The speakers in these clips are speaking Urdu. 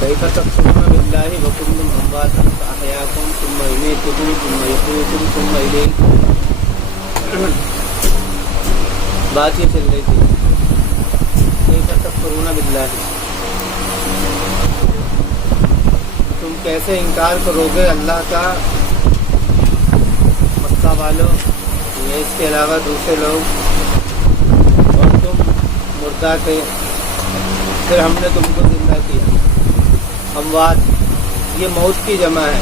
كيف تكفرون بالله وكنتم أمواتا فأحياكم ثم يميتكم ثم يحييكم ثم إليه. بات یہ چل رہی تھی كيف تكفرون بالله، تم کیسے انکار کرو گے اللہ کا، مکہ والوں یا اس کے علاوہ دوسرے لوگ، اور تم مردہ تھے، پھر ہم نے تم کو زندہ کیا. اموات یہ موت کی جمع ہے.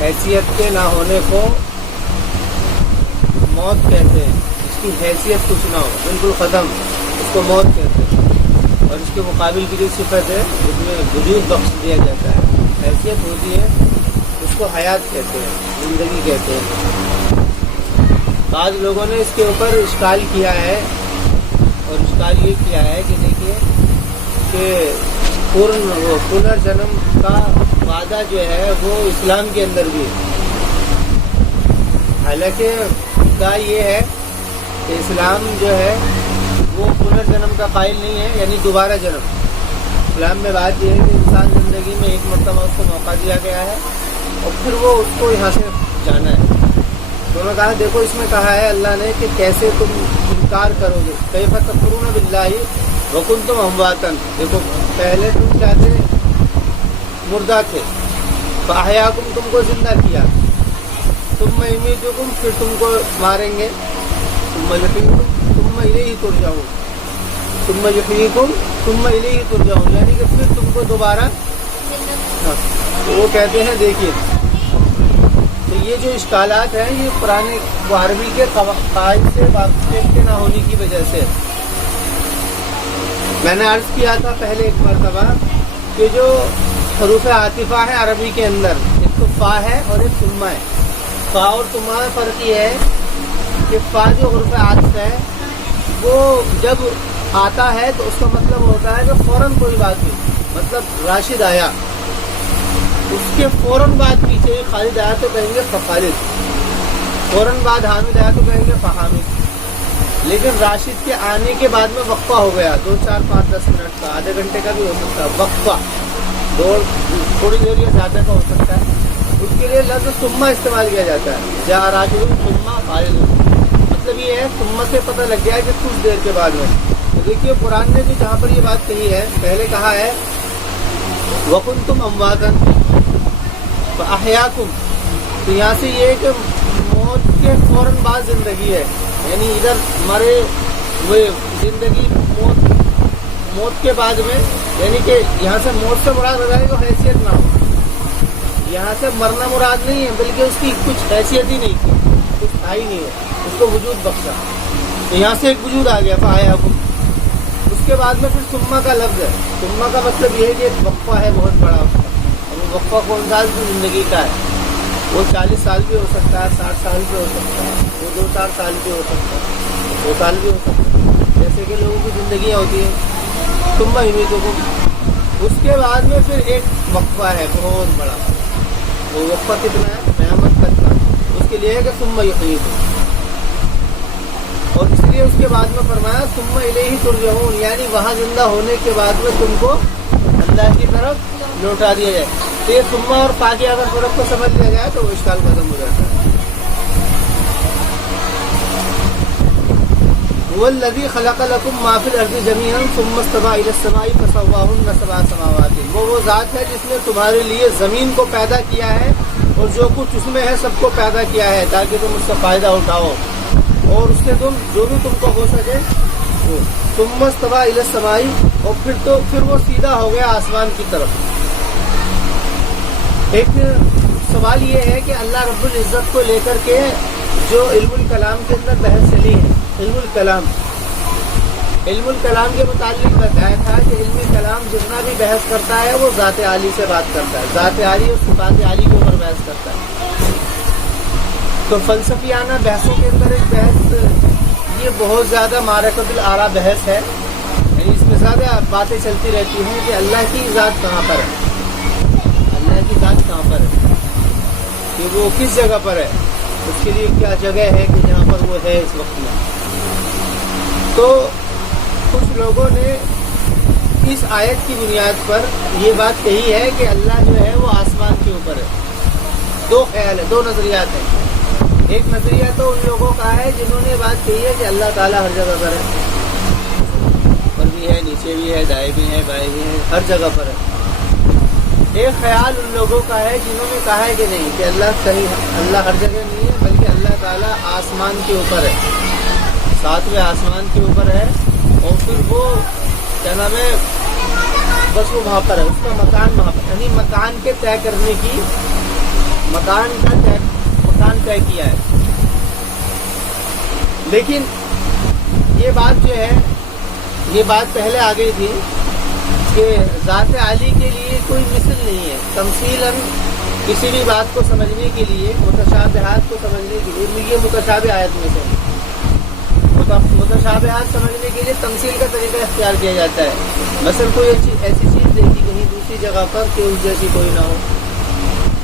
حیثیت کے نہ ہونے کو موت کہتے ہیں. اس کی حیثیت کچھ نہ ہو، بالکل ختم، اس کو موت کہتے ہیں. اور اس کے مقابل کی جو صفت ہے اس میں وجود بخش دیا جاتا ہے. حیثیت ہوتی ہے اس کو حیات کہتے ہیں، زندگی کہتے ہیں. بعض لوگوں نے اس کے اوپر اشکال کیا ہے، اور اشکال یہ کیا ہے کہ دیکھیے کہ پنرجنم کا وعدہ جو ہے وہ اسلام کے اندر بھی ہے. حالانکہ مدعا یہ ہے کہ اسلام جو ہے وہ پنرجنم کا قائل نہیں ہے، یعنی دوبارہ جنم. اسلام میں بات یہ ہے کہ انسان زندگی میں ایک مرتبہ اس کو موقع دیا گیا ہے اور پھر وہ اس کو یہاں سے جانا ہے. انہوں نے کہا دیکھو اس میں کہا ہے اللہ نے کہ کیسے تم انکار کرو گے. کیف تکفرون باللہ وکنتم امواتا، دیکھو پہلے تم کیا تھے، مردہ تھے، فاحیاکم تم کو زندہ کیا، ثم یمیتکم پھر تم کو ماریں گے، ثم یحییکم ثم الیہ ترجعون، ثم یحییکم ثم الیہ ترجعون، یعنی کہ پھر تم کو دوبارہ. تو وہ کہتے ہیں دیکھیے تو یہ جو اشکالات ہیں یہ پرانے عربی کے قواعد سے واقف کے نہ ہونے کی وجہ سے. میں نے عرض کیا تھا پہلے ایک مرتبہ کہ جو حروف عاطفہ ہے عربی کے اندر، ایک تو فا ہے اور ایک ثم ہے. فا اور ثم میں فرق یہ ہے کہ فا جو حروف عاطف ہے وہ جب آتا ہے تو اس کا مطلب ہوتا ہے کہ فوراً کوئی بات نہیں، مطلب راشد آیا، اس کے فوراً بعد پیچھے خالد آیا تو کہیں گے فخالد، فوراً بعد حامد آیا تو کہیں گے فحامد. لیکن راشد کے آنے کے بعد میں وقفہ ہو گیا، 2 4 5 10 منٹ کا، آدھے گھنٹے کا بھی ہو سکتا ہے وقفہ، تھوڑی دیر یا زیادہ کا ہو سکتا ہے. اس کے لیے لفظ ثم استعمال کیا جاتا ہے. جا راجل ثم خالد، مطلب یہ ہے ثم سے پتہ لگ گیا کہ کچھ دیر کے بعد میں. تو دیکھیے قرآن نے جو جہاں پر یہ بات کہی ہے، پہلے کہا ہے وکنتم امواتا فاحیاکم، تو یہاں سے یہ ہے کہ موت کے فوراً بعد زندگی ہے، یعنی ادھر مرے ہوئے زندگی، موت کے بعد میں، یعنی کہ یہاں سے موت سے مراد ہو جائے گا حیثیت نہ ہو. یہاں سے مرنا مراد نہیں ہے، بلکہ اس کی کچھ حیثیت ہی نہیں تھی، کچھ تھا ہی نہیں ہے، اس کو وجود بخشا. تو یہاں سے ایک وجود آ گیا فاحیاکم. اس کے بعد میں پھر ثم کا لفظ ہے. ثم کا مطلب یہ ہے کہ ایک وقفہ ہے بہت بڑا. اور وہ وقفہ کون سال کی زندگی کا ہے؟ وہ 40 سال بھی ہو سکتا ہے، 60 سال بھی ہو سکتا ہے، وہ 2 4 سال بھی ہو سکتا ہے، 2 سال بھی ہو سکتا ہے، جیسے کہ لوگوں کی زندگیاں ہوتی ہیں. ثم یمیتکم، اس کے بعد میں پھر ایک وقفہ ہے بہت بڑا. وہ وقفہ کتنا ہے؟ قیامت تک کا. اس کے لیے ہے کہ ثم یحییکم، اور اس لیے اس کے بعد میں فرمایا ثم الیہ ترجعون، یعنی وہاں زندہ ہونے کے بعد میں تم کو اللہ کی طرف لوٹا دیا جائے. تو یہ ثم اور فا کے اگر فرق کو سمجھ لیا جائے تو وہ اشکال ختم ہو جاتا ہے. هو الذی خلق لکم ما فی الارض جمیعا ثم استوى الی السماء فسواہن 7 سماوات. وہ ذات ہے جس نے تمہارے لیے زمین کو پیدا کیا ہے اور جو کچھ اس میں ہے سب کو پیدا کیا ہے تاکہ تم اس کا فائدہ اٹھاؤ اور اس سے تم جو بھی تم کو ہو سکے. ثم استوى الی السماء، اور پھر وہ سیدھا ہو گیا آسمان کی طرف. ایک سوال یہ ہے کہ اللہ رب العزت کو لے کر کے جو علم الکلام کے اندر بحث چلی ہے، علم الکلام کے متعلق بتایا تھا کہ علم کلام جتنا بھی بحث کرتا ہے وہ ذات عالی سے بات کرتا ہے، ذات عالی اور صفات عالی کے اوپر بحث کرتا ہے. تو فلسفیانہ بحثوں کے اندر ایک بحث یہ بہت زیادہ معرکۃ الآراء بحث ہے، یعنی اس میں زیادہ باتیں چلتی رہتی ہیں کہ اللہ کی ذات کہاں پر ہے، اللہ کی ذات کہاں پر ہے، کہ وہ کس جگہ پر ہے، اس کے لیے کیا جگہ ہے کہ جہاں پر وہ ہے اس وقت میں. تو کچھ لوگوں نے اس آیت کی بنیاد پر یہ بات کہی ہے کہ اللہ جو ہے وہ آسمان کے اوپر ہے. دو خیال ہے، دو نظریات ہیں. ایک نظریہ تو ان لوگوں کا ہے جنہوں نے بات کہی ہے کہ اللہ تعالیٰ ہر جگہ پر ہے، اوپر بھی ہے، نیچے بھی ہے، دائیں بھی ہے، بائیں بھی ہے، ہر جگہ پر ہے. ایک خیال ان لوگوں کا ہے جنہوں نے کہا ہے کہ نہیں، کہ اللہ ہر جگہ نہیں ہے، بلکہ اللہ تعالیٰ آسمان کے اوپر ہے، 7ویں آسمان کے اوپر ہے. اور پھر وہ کیا نام ہے، بس وہ وہاں پر ہے، اس کا مکان وہاں پر، یعنی مکان کے طے کرنے کی، مکان طے کیا ہے. لیکن یہ بات جو ہے، یہ بات پہلے آ گئی تھی کہ ذات عالی کے لیے کوئی مثل نہیں ہے. تمثیلاً کسی بھی بات کو سمجھنے کے لیے، متشابہات کو سمجھنے کے لیے، یہ متشابہات میں سے متشابہات سمجھنے کے لیے تمثیل کا طریقہ اختیار کیا جاتا ہے. مثلا کوئی ایسی چیز دیکھی کہیں دوسری جگہ پر کہ اس جیسی کوئی نہ ہو،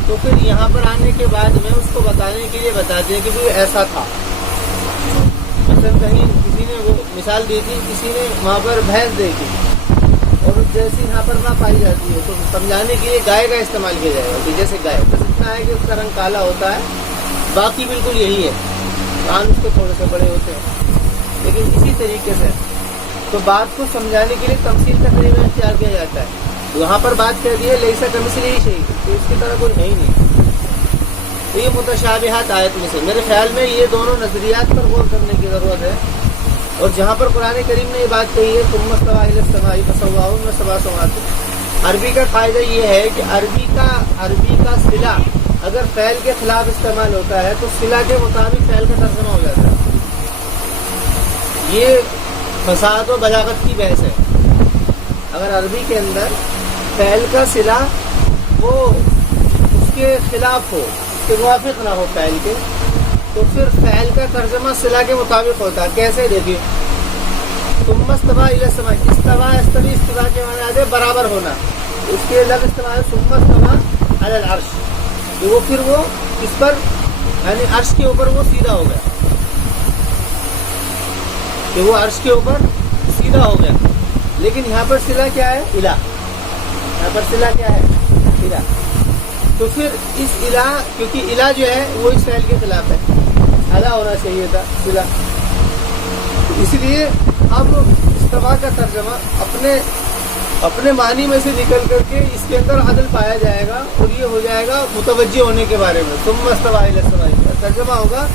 تو پھر یہاں پر آنے کے بعد میں اس کو بتانے کے لیے بتاتے ہیں کہ وہ ایسا تھا. مثلا کہیں کسی نے وہ مثال دی تھی، کسی نے وہاں پر بھینس دیکھی اور اس جیسی یہاں پر نہ پائی جاتی ہے، تو سمجھانے کے لیے گائے کا استعمال کیا جائے گا کہ جیسے گائے، بس اتنا ہے کہ اس کا رنگ کالا ہوتا ہے، باقی بالکل یہی ہے، کان اس کے تھوڑے سے بڑے ہوتے ہیں. لیکن اسی طریقے سے تو بات کو سمجھانے کے لیے تمثیل کا طریقہ اختیار کیا جاتا ہے. وہاں پر بات کر دی ہے لیسا کمثلہ شیء، کہ اس کی طرح کوئی ہے ہی نہیں. تو یہ متشابہات آیت میں سے، میرے خیال میں یہ دونوں نظریات پر غور کرنے کی ضرورت ہے. اور جہاں پر قرآن کریم نے یہ بات کہی ہے ثم استوى إلى السماء فسواهن سبع سماوات، عربی کا قاعدہ یہ ہے کہ عربی کا صلہ اگر فعل کے خلاف استعمال ہوتا ہے تو صلہ کے مطابق فعل کا ترجمہ ہو جاتا ہے. یہ فصاحت و بلاغت کی بحث ہے. اگر عربی کے اندر فعل کا صلہ وہ اس کے خلاف ہو، اس کے موافق نہ ہو فعل کے، تو پھر فعل کا ترجمہ صلہ کے مطابق ہوتا ہے. کیسے دیکھیے، ثم استوى إلى السماء، استوا کے معنی آتے برابر ہونا، اس کے لفظ استوا ہے ثم استوى على العرش، وہ پھر وہ اس پر یعنی عرش کے اوپر وہ سیدھا ہو گیا، کہ وہ عرش کے اوپر سیدھا ہو گیا. لیکن یہاں پر صلہ کیا ہے؟ الہ. یہاں پر صلہ کیا ہے؟ الہ. تو پھر اس الہ، کیونکہ الہ جو ہے وہ اس فعل کے خلاف ہے، الہ ہونا چاہیے تھا صلہ. اس لیے اب استوا کا ترجمہ اپنے معنی میں سے نکل کر کے اس کے اندر عدل پایا جائے گا، اور یہ ہو جائے گا متوجہ ہونے کے بارے میں. ثم استوى إلى السماء، ترجمہ ہوگا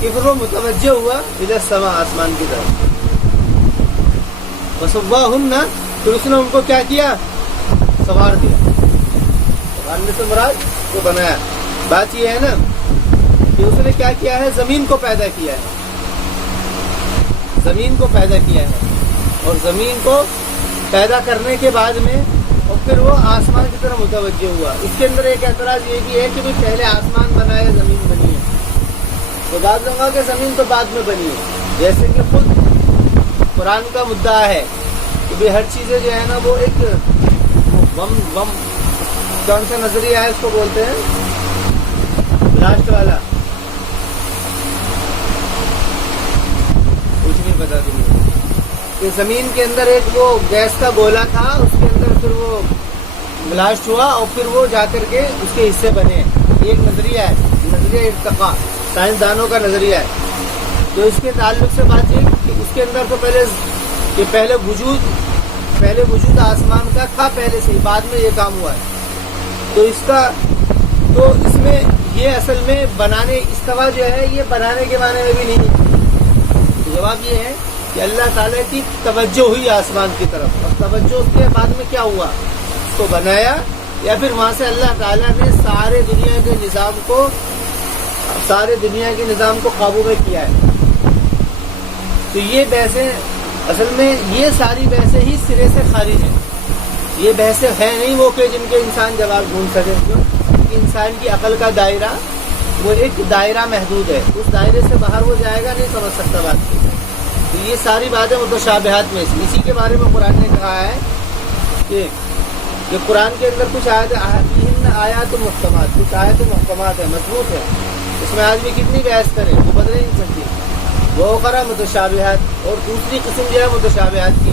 کہ پھر وہ متوجہ ہوا إلى السماء، آسمان کی طرف. فسواهن، پھر اس نے ان کو کیا کیا؟ سوار دیا. سوارنے سے مراد کو بنایا. بات یہ ہے نا کہ اس نے کیا کیا ہے؟ زمین کو پیدا کیا ہے، زمین کو پیدا کیا ہے. اور زمین کو پیدا کرنے کے بعد میں اور پھر وہ آسمان کی طرف متوجہ ہوا. اس کے اندر ایک اعتراض یہ بھی ہے کہ پہلے آسمان بنا ہے، زمین بنی ہے. تو بعض لوگوں کہ زمین تو بعد میں بنی ہے، جیسے کہ خود قرآن کا مدعا ہے کہ ہر چیزیں جو ہے نا وہ ایک کون سا نظریہ ہے اس کو بولتے ہیں، لاسٹ والا، کچھ نہیں پتا تمہیں، کہ زمین کے اندر ایک وہ گیس کا گولا تھا، اس کے اندر پھر وہ بلاسٹ ہوا اور پھر وہ جا کر کے اس کے حصے بنے. ایک نظریہ ہے، نظریہ ارتقاء، سائنسدانوں کا نظریہ ہے. تو اس کے تعلق سے بات یہ کہ اس کے اندر تو پہلے وجود آسمان کا تھا پہلے سے ہی، بعد میں یہ کام ہوا ہے. تو اس میں یہ اصل میں بنانے، استوا جو ہے یہ بنانے کے معنی میں بھی نہیں ہے. جواب یہ ہے کہ اللہ تعالیٰ کی توجہ ہوئی آسمان کی طرف، اور توجہ اس کے بعد میں کیا ہوا؟ اس کو بنایا، یا پھر وہاں سے اللہ تعالیٰ نے سارے دنیا کے نظام کو قابو میں کیا ہے. تو یہ بحثیں اصل میں یہ ساری بحثیں ہی سرے سے خارج ہیں. یہ بحثیں ہیں نہیں وہ کہ جن کے انسان جواب ڈھونڈ سکے. انسان کی عقل کا دائرہ وہ ایک دائرہ محدود ہے، اس دائرے سے باہر وہ جائے گا، نہیں سمجھ سکتا بات کو. تو یہ ساری باتیں متشابہات میں اسی کے بارے میں قرآن نے کہا ہے کہ قرآن کے اندر کچھ آیات محکمات، کچھ آیات محکمات ہیں، مضبوط ہے. اس میں آدمی کتنی بحث کرے وہ بدل نہیں سکتی. وہ کرا متشابہات، اور دوسری قسم جو ہے متشابہات کی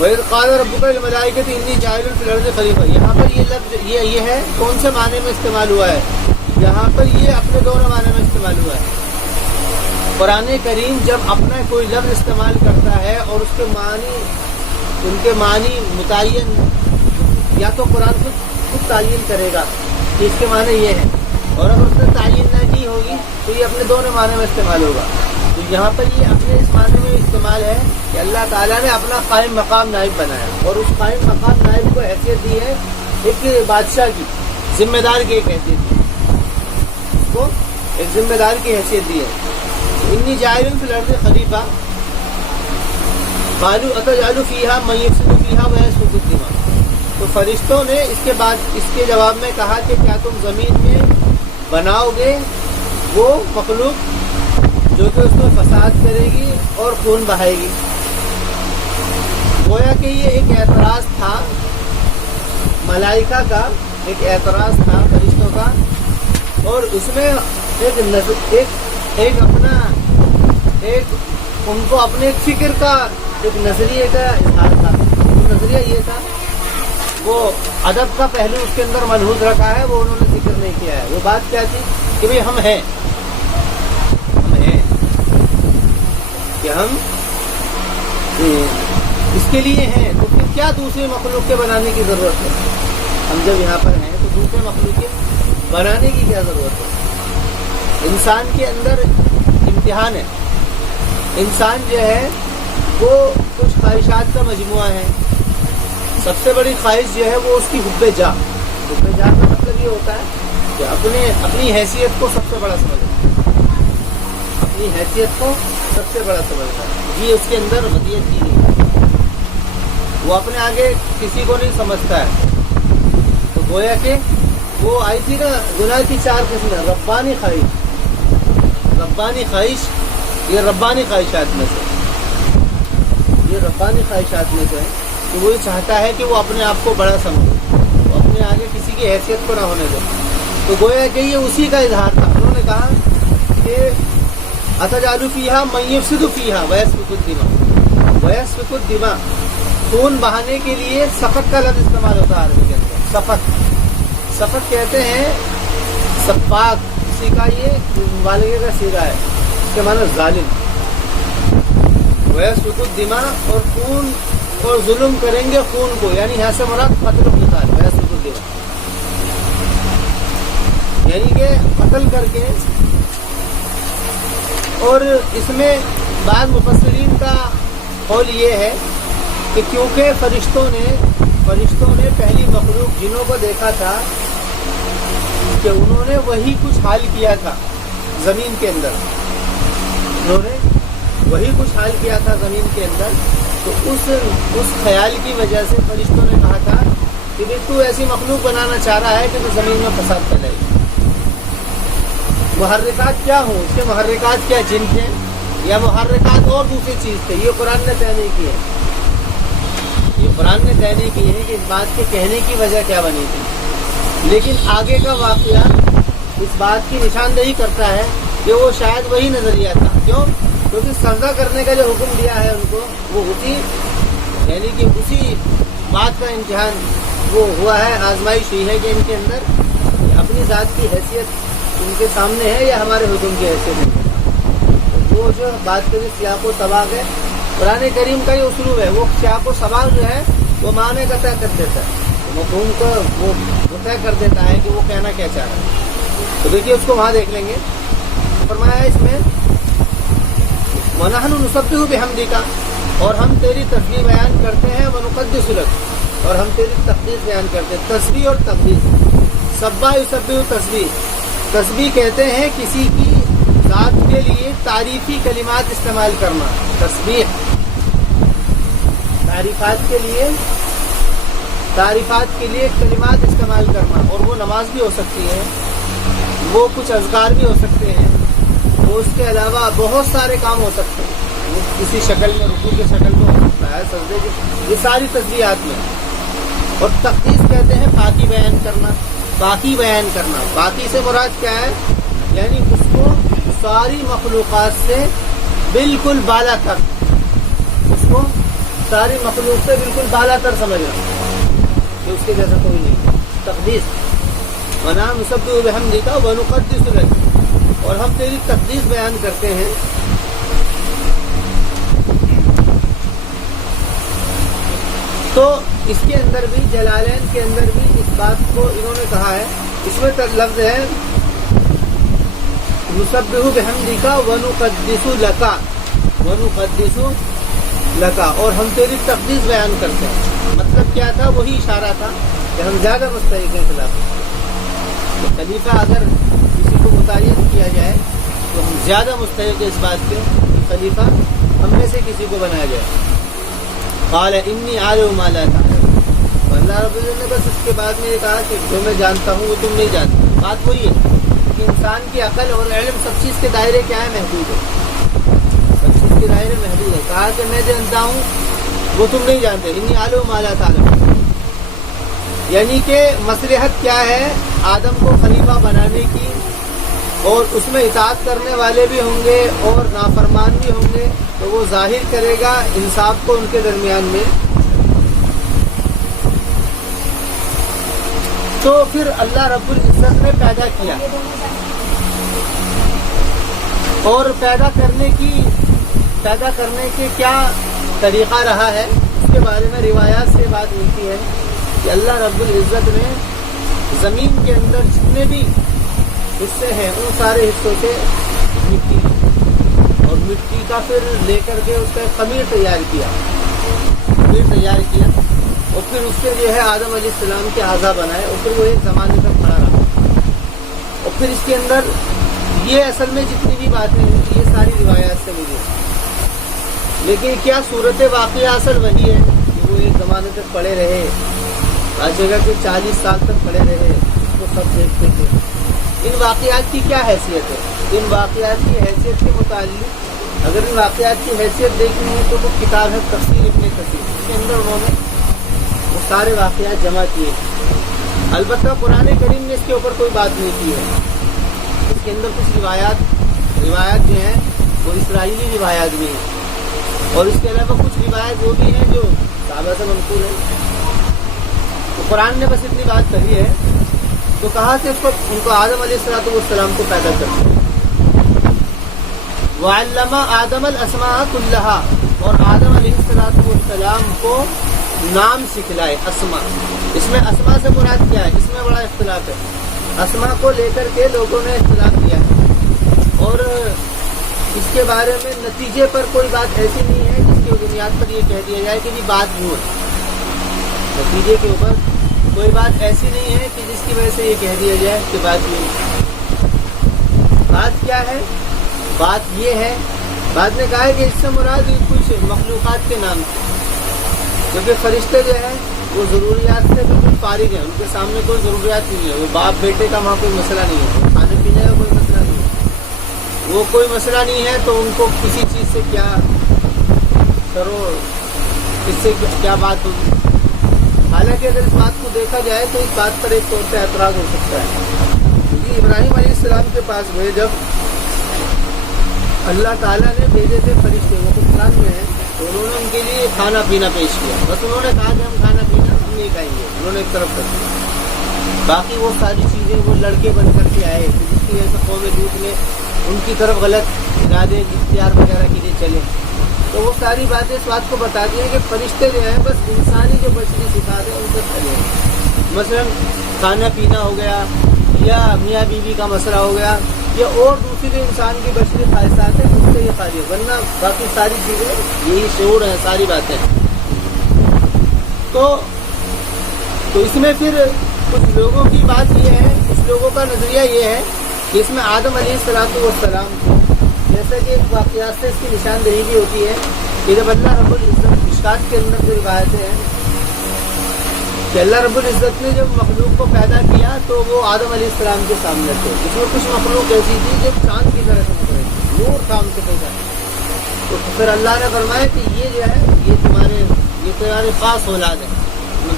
وَإِذْ قَالَ رَبُّكَ لِلْمَلَائِكَةِ إِنِّي جَاعِلٌ فِي الْأَرْضِ خَلِيفَةً، یہاں پر یہ لفظ یہ ہے کون سے معنی میں استعمال ہوا ہے؟ یہاں پر یہ اپنے دونوں معنی میں استعمال ہوا ہے۔ قرآن کریم جب اپنا کوئی لفظ استعمال کرتا ہے اور اس کے معنی ان کے معنی متعین، یا تو قرآن خود تعین کرے گا کہ اس کے معنی یہ ہیں، اور اگر اس نے تعین نہ کی ہوگی تو یہ اپنے دونوں معنی میں استعمال ہوگا۔ تو یہاں پر یہ اپنے اس معنی میں استعمال ہے کہ اللہ تعالیٰ نے اپنا قائم مقام نائب بنایا، اور اس قائم مقام نائب کو حیثیت دی ہے ایک بادشاہ کی، ذمہ دار کی ایک حیثیت دی، اس کو ایک ذمہ دار کی حیثیت دی ہے۔ انی جاعل فی الارض خلیفہ، قالوا اتجعل فیہا من یفسد فیہا ویسفک الدماء، تو فرشتوں نے اس کے بعد اس کے جواب میں کہا کہ کیا تم زمین میں بناؤ گے وہ مخلوق جو کہ اس میں فساد کرے گی اور خون بہائے گی؟ گویا کہ یہ ایک اعتراض تھا ملائکہ کا، ایک اعتراض تھا فرشتوں کا، اور اس میں ایک ان کو اپنے ایک فکر کا، ایک نظریے کا اظہار تھا۔ نظریہ یہ تھا، وہ ادب کا پہلو اس کے اندر ملحوظ رکھا ہے، وہ انہوں نے ذکر نہیں کیا ہے۔ وہ بات کیا تھی کہ بھئی ہم ہیں کہ ہم اس کے لیے ہیں، تو پھر کیا دوسری مخلوق کے بنانے کی ضرورت ہے؟ ہم جب یہاں پر ہیں تو دوسرے مخلوق کے بنانے کی کیا ضرورت ہے؟ انسان کے اندر امتحان ہے، انسان جو ہے وہ کچھ خواہشات کا مجموعہ ہے۔ سب سے بڑی خواہش جو ہے وہ اس کی حب جاہ۔ حب جاہ کا مطلب یہ ہوتا ہے کہ اپنی حیثیت کو سب سے بڑا سمجھنا، اپنی حیثیت کو سب سے بڑا سمجھنا ہے، یہ اس کے اندر مدیت کی گئی ہے، وہ اپنے آگے کسی کو نہیں سمجھتا ہے۔ تو گویا کہ وہ آئی تھی نا گناہ کی 4 قسمیں، ربانی خواہش، ربانی خواہش، یہ ربانی خواہشات میں سے، یہ ربانی خواہشات میں سے ہے کہ وہ چاہتا ہے کہ وہ اپنے آپ کو بڑا سمجھے، وہ اپنے آگے کسی کی حیثیت کو نہ ہونے دے۔ تو گویا کہ یہ اسی کا اظہار تھا۔ انہوں نے کہا کہ اتجعل فیہا من یفسد فیہا ویسفک الدماء، ویسفک الدماء، خون بہانے کے لیے سفک کا لفظ استعمال ہوتا ہے عربی کے اندر۔ سفک کہتے ہیں سفاک، اسی کا یہ مبالغے کا صیغہ ہے، اس کے معنی ظالم۔ ویسفک الدماء، اور خون اور ظلم کریں گے خون کو، یعنی یہاں سے مراد قتل و قتال، ویسفک الدماء، یعنی کہ قتل کر کے۔ اور اس میں بعض مفسرین کا قول یہ ہے کہ کیونکہ فرشتوں نے پہلی مخلوق جنوں کو دیکھا تھا کہ انہوں نے وہی کچھ حال کیا تھا زمین کے اندر، انہوں نے وہی کچھ حال کیا تھا زمین کے اندر، تو اس خیال کی وجہ سے فرشتوں نے کہا تھا کہ بھئی تو ایسی مخلوق بنانا چاہ رہا ہے کہ تو زمین میں فساد پھیلائے گی۔ محرکات کیا ہوں، اس کے محرکات کیا جن تھے یا محرکات اور دوسری چیز تھے، یہ قرآن نے طے نہیں کی ہے، یہ قرآن نے طے نہیں کی ہے کہ اس بات کے کہنے کی وجہ کیا بنی تھی۔ لیکن آگے کا واقعہ اس بات کی نشاندہی کرتا ہے کہ وہ شاید وہی نظریہ تھا۔ کیوں؟ کیونکہ سجدہ کرنے کا جو حکم دیا ہے ان کو، وہ یعنی کہ اسی بات کا امتحان وہ ہوا ہے، آزمائش ہوئی ہے کہ ان کے اندر اپنی ذات کی حیثیت ان کے سامنے ہے یا ہمارے حکم کی حیثیت ہے۔ وہ جو بات کری سیاق و سباق ہے، قرآن کریم کا یہ اسلوب ہے، وہ سیاق و سباق جو ہے وہ معنی کا طے کر دیتا ہے، مفہوم کو وہ طے کر دیتا ہے کہ وہ کہنا کیا چاہ رہا ہے۔ تو دیکھیے اس کو وہاں دیکھ لیں گے، فرمایا اس میں وَنَحْنُ نُسَبِّحُ بِحَمْدِكَ، اور ہم تیری تسبیح بیان کرتے ہیں، وَنُقَدِّسُ لَكَ، اور ہم تیری تقدیس بیان کرتے ہیں۔ تسبیح اور تقدیس، سبح یسبح تسبیح، تسبیح کہتے ہیں کسی کی ذات کے لیے تعریفی کلمات استعمال کرنا، تسبیح تعریفات کے لیے کلمات استعمال کرنا، اور وہ نماز بھی ہو سکتی ہے، وہ کچھ اذکار بھی ہو سکتے ہیں، وہ اس کے علاوہ بہت سارے کام ہو سکتے ہیں، وہ کسی شکل میں رکوع کی شکل میں ہو سکتا ہے، سجدے کی، یہ ساری تسبیحات میں۔ اور تقدیس کہتے ہیں پاکی بیان کرنا، باقی بیان کرنا۔ باقی سے مراد کیا ہے؟ یعنی اس کو ساری مخلوقات سے بالکل بالا تر، اس کو ساری مخلوق سے بالکل بالا تر سمجھنا کہ اس کے جیسا کوئی نہیں. تقدیس وَنَحْنُ نُسَبِّحُ بِحَمْدِكَ وَنُقَدِّسُ لَكَ، اور ہم تیری تقدیس بیان کرتے ہیں. تو اس کے اندر بھی جلالین کے اندر بھی اس بات کو انہوں نے کہا ہے. اس میں لفظ ہے نُسَبِّحُ بِحَمْدِكَ وَنُقَدِّسُ لَكَ، اور ہم تیری تقدیس بیان کرتے ہیں. مطلب کیا تھا؟ وہی اشارہ تھا کہ ہم زیادہ مستحق ہیں خلافت. خلیفہ اگر کسی کو متعین کیا جائے تو ہم زیادہ مستحق ہیں اس بات کے کہ خلیفہ ہم میں سے کسی کو بنایا جائے. قال انی عالم ما لا تعلم، اللہ رب العزت نے بس اس کے بعد میں یہ کہا کہ جو میں جانتا ہوں وہ تم نہیں جانتے. بات وہی ہے کہ انسان کی عقل اور علم سب چیز کے دائرے کیا ہے؟ محدود ہے. سب چیز کے دائرے محدود ہے. کہا کہ میں جانتا ہوں وہ تم نہیں جانتے. انی عالم ما لا تعلم، یعنی کہ مصلحت کیا ہے آدم کو خلیفہ بنانے کی، اور اس میں اطاعت کرنے والے بھی ہوں گے اور نافرمان بھی ہوں گے، تو وہ ظاہر کرے گا انصاف کو ان کے درمیان میں. تو پھر اللہ رب العزت نے پیدا کیا، اور پیدا کرنے کے کیا طریقہ رہا ہے اس کے بارے میں روایات سے بات ملتی ہے کہ اللہ رب العزت نے زمین کے اندر جتنے بھی حصے ہیں ان سارے حصوں سے مٹی، اور مٹی کا پھر لے کر کے اس کا خمیر تیار کیا، اور پھر اس سے جو ہے آدم علیہ السلام کے اعضاء بنائے، اور پھر وہ ایک زمانے تک کھڑا رہا. اور پھر اس کے اندر یہ اصل میں جتنی بھی باتیں ہیں یہ ساری روایات سے ملی ہیں، لیکن کیا صورت واقعہ اصل وہی ہے کہ وہ ایک زمانے تک پڑے رہے، ہر جگہ کے 40 سال تک پڑے رہے، اس کو سب دیکھتے تھے. ان واقعات کی کیا حیثیت ہے؟ ان واقعات کی حیثیت کے متعلق اگر ان واقعات کی حیثیت دیکھنی ہے تو وہ کتاب ہے تفسیر ابن کثیر، اس کے اندر انہوں نے وہ سارے واقعات جمع کیے. البتہ قرآن کریم نے اس کے اوپر کوئی بات نہیں کی ہے. اس کے اندر کچھ روایات جو ہیں وہ اسرائیلی روایات بھی ہیں، اور اس کے علاوہ کچھ روایات وہ بھی ہیں جو صحابہ سے منقول ہیں. تو قرآن نے بس اتنی بات کہی ہے، تو کہا کہ ان کو آدم علیہ السلام کو پیدا کر دیا. وَعَلَّمَ آدَمَ الْأَسْمَاءَ كُلَّهَا، اور آدم علیہ السلام کو نام سکھلائے. اسما، اس میں اسما سے مراد کیا ہے؟ اس میں بڑا اختلاف ہے. اسما کو لے کر کے لوگوں نے اختلاف کیا ہے، اور اس کے بارے میں نتیجے پر کوئی بات ایسی نہیں ہے جس کی بنیاد پر یہ کہہ دیا جائے کہ یہ بات یوں ہے. نتیجے کے اوپر کوئی بات ایسی نہیں ہے کہ جس کی وجہ سے یہ کہہ دیا جائے کہ بات یوں ہے. بات کیا ہے؟ بات یہ ہے، بعد نے کہا ہے کہ اس سے مراد کچھ مخلوقات کے نام تھے، کیونکہ فرشتے جو ہیں وہ ضروریات سے بالکل فارغ ہیں، ان کے سامنے کوئی ضروریات نہیں ہے. وہ باپ بیٹے کا وہاں کوئی مسئلہ نہیں ہے، کھانے پینے کا کوئی مسئلہ نہیں ہے، وہ کوئی مسئلہ نہیں ہے. تو ان کو کسی چیز سے کیا کرو، اس سے کیا بات ہوگی. حالانکہ اگر اس بات کو دیکھا جائے تو اس بات پر ایک طور پہ اعتراض ہو سکتا ہے، کیونکہ ابراہیم علیہ السلام کے پاس گئے جب اللہ تعالیٰ نے بھیجے تھے فرشتے، وہ خود قرآن میں ہیں، تو انہوں نے ان کے لیے کھانا پینا پیش کیا. بس انہوں نے کہا کہ ہم کھانا پینا ہم نہیں کھائیں گے، انہوں نے ایک طرف کر دیا. باقی وہ ساری چیزیں وہ لڑکے بن کر کے آئے، جس کی وجہ سے قوم لوط نے ان کی طرف غلط ارادے اختیار وغیرہ کے لیے چلے. تو وہ ساری باتیں اس بات کو بتاتی ہیں کہ فرشتے جو ہیں بس انسانی جو بچنے سکھاتے ہیں ان سے چلے. مثلا کھانا پینا ہو گیا، یا میاں بیوی کا مسئلہ ہو گیا، یا اور دوسری انسان کی بشری خواہشات ہیں اس سے یہ خالی ہے، ورنہ باقی ساری چیزیں یہی شعور ہیں، ساری باتیں. تو اس میں پھر کچھ لوگوں کی بات یہ ہے، کچھ لوگوں کا نظریہ یہ ہے کہ اس میں آدم علیہ السلام کو، جیسا کہ واقعات سے اس کی نشاندہی بھی ہوتی ہے کہ جب اللہ رب العزت مشکات کے اندر جو روایتیں ہیں کہ اللہ رب العزت نے جب مخلوق کو پیدا کیا تو وہ آدم علیہ السلام کے سامنے تھے. اس میں کچھ مخلوق ایسی تھی جو چاند کی طرح چمک رہی تھی، نور تھا ان سے پیدا. تو پھر اللہ نے فرمایا کہ یہ جو ہے یہ تمہارے خاص اولاد ہیں.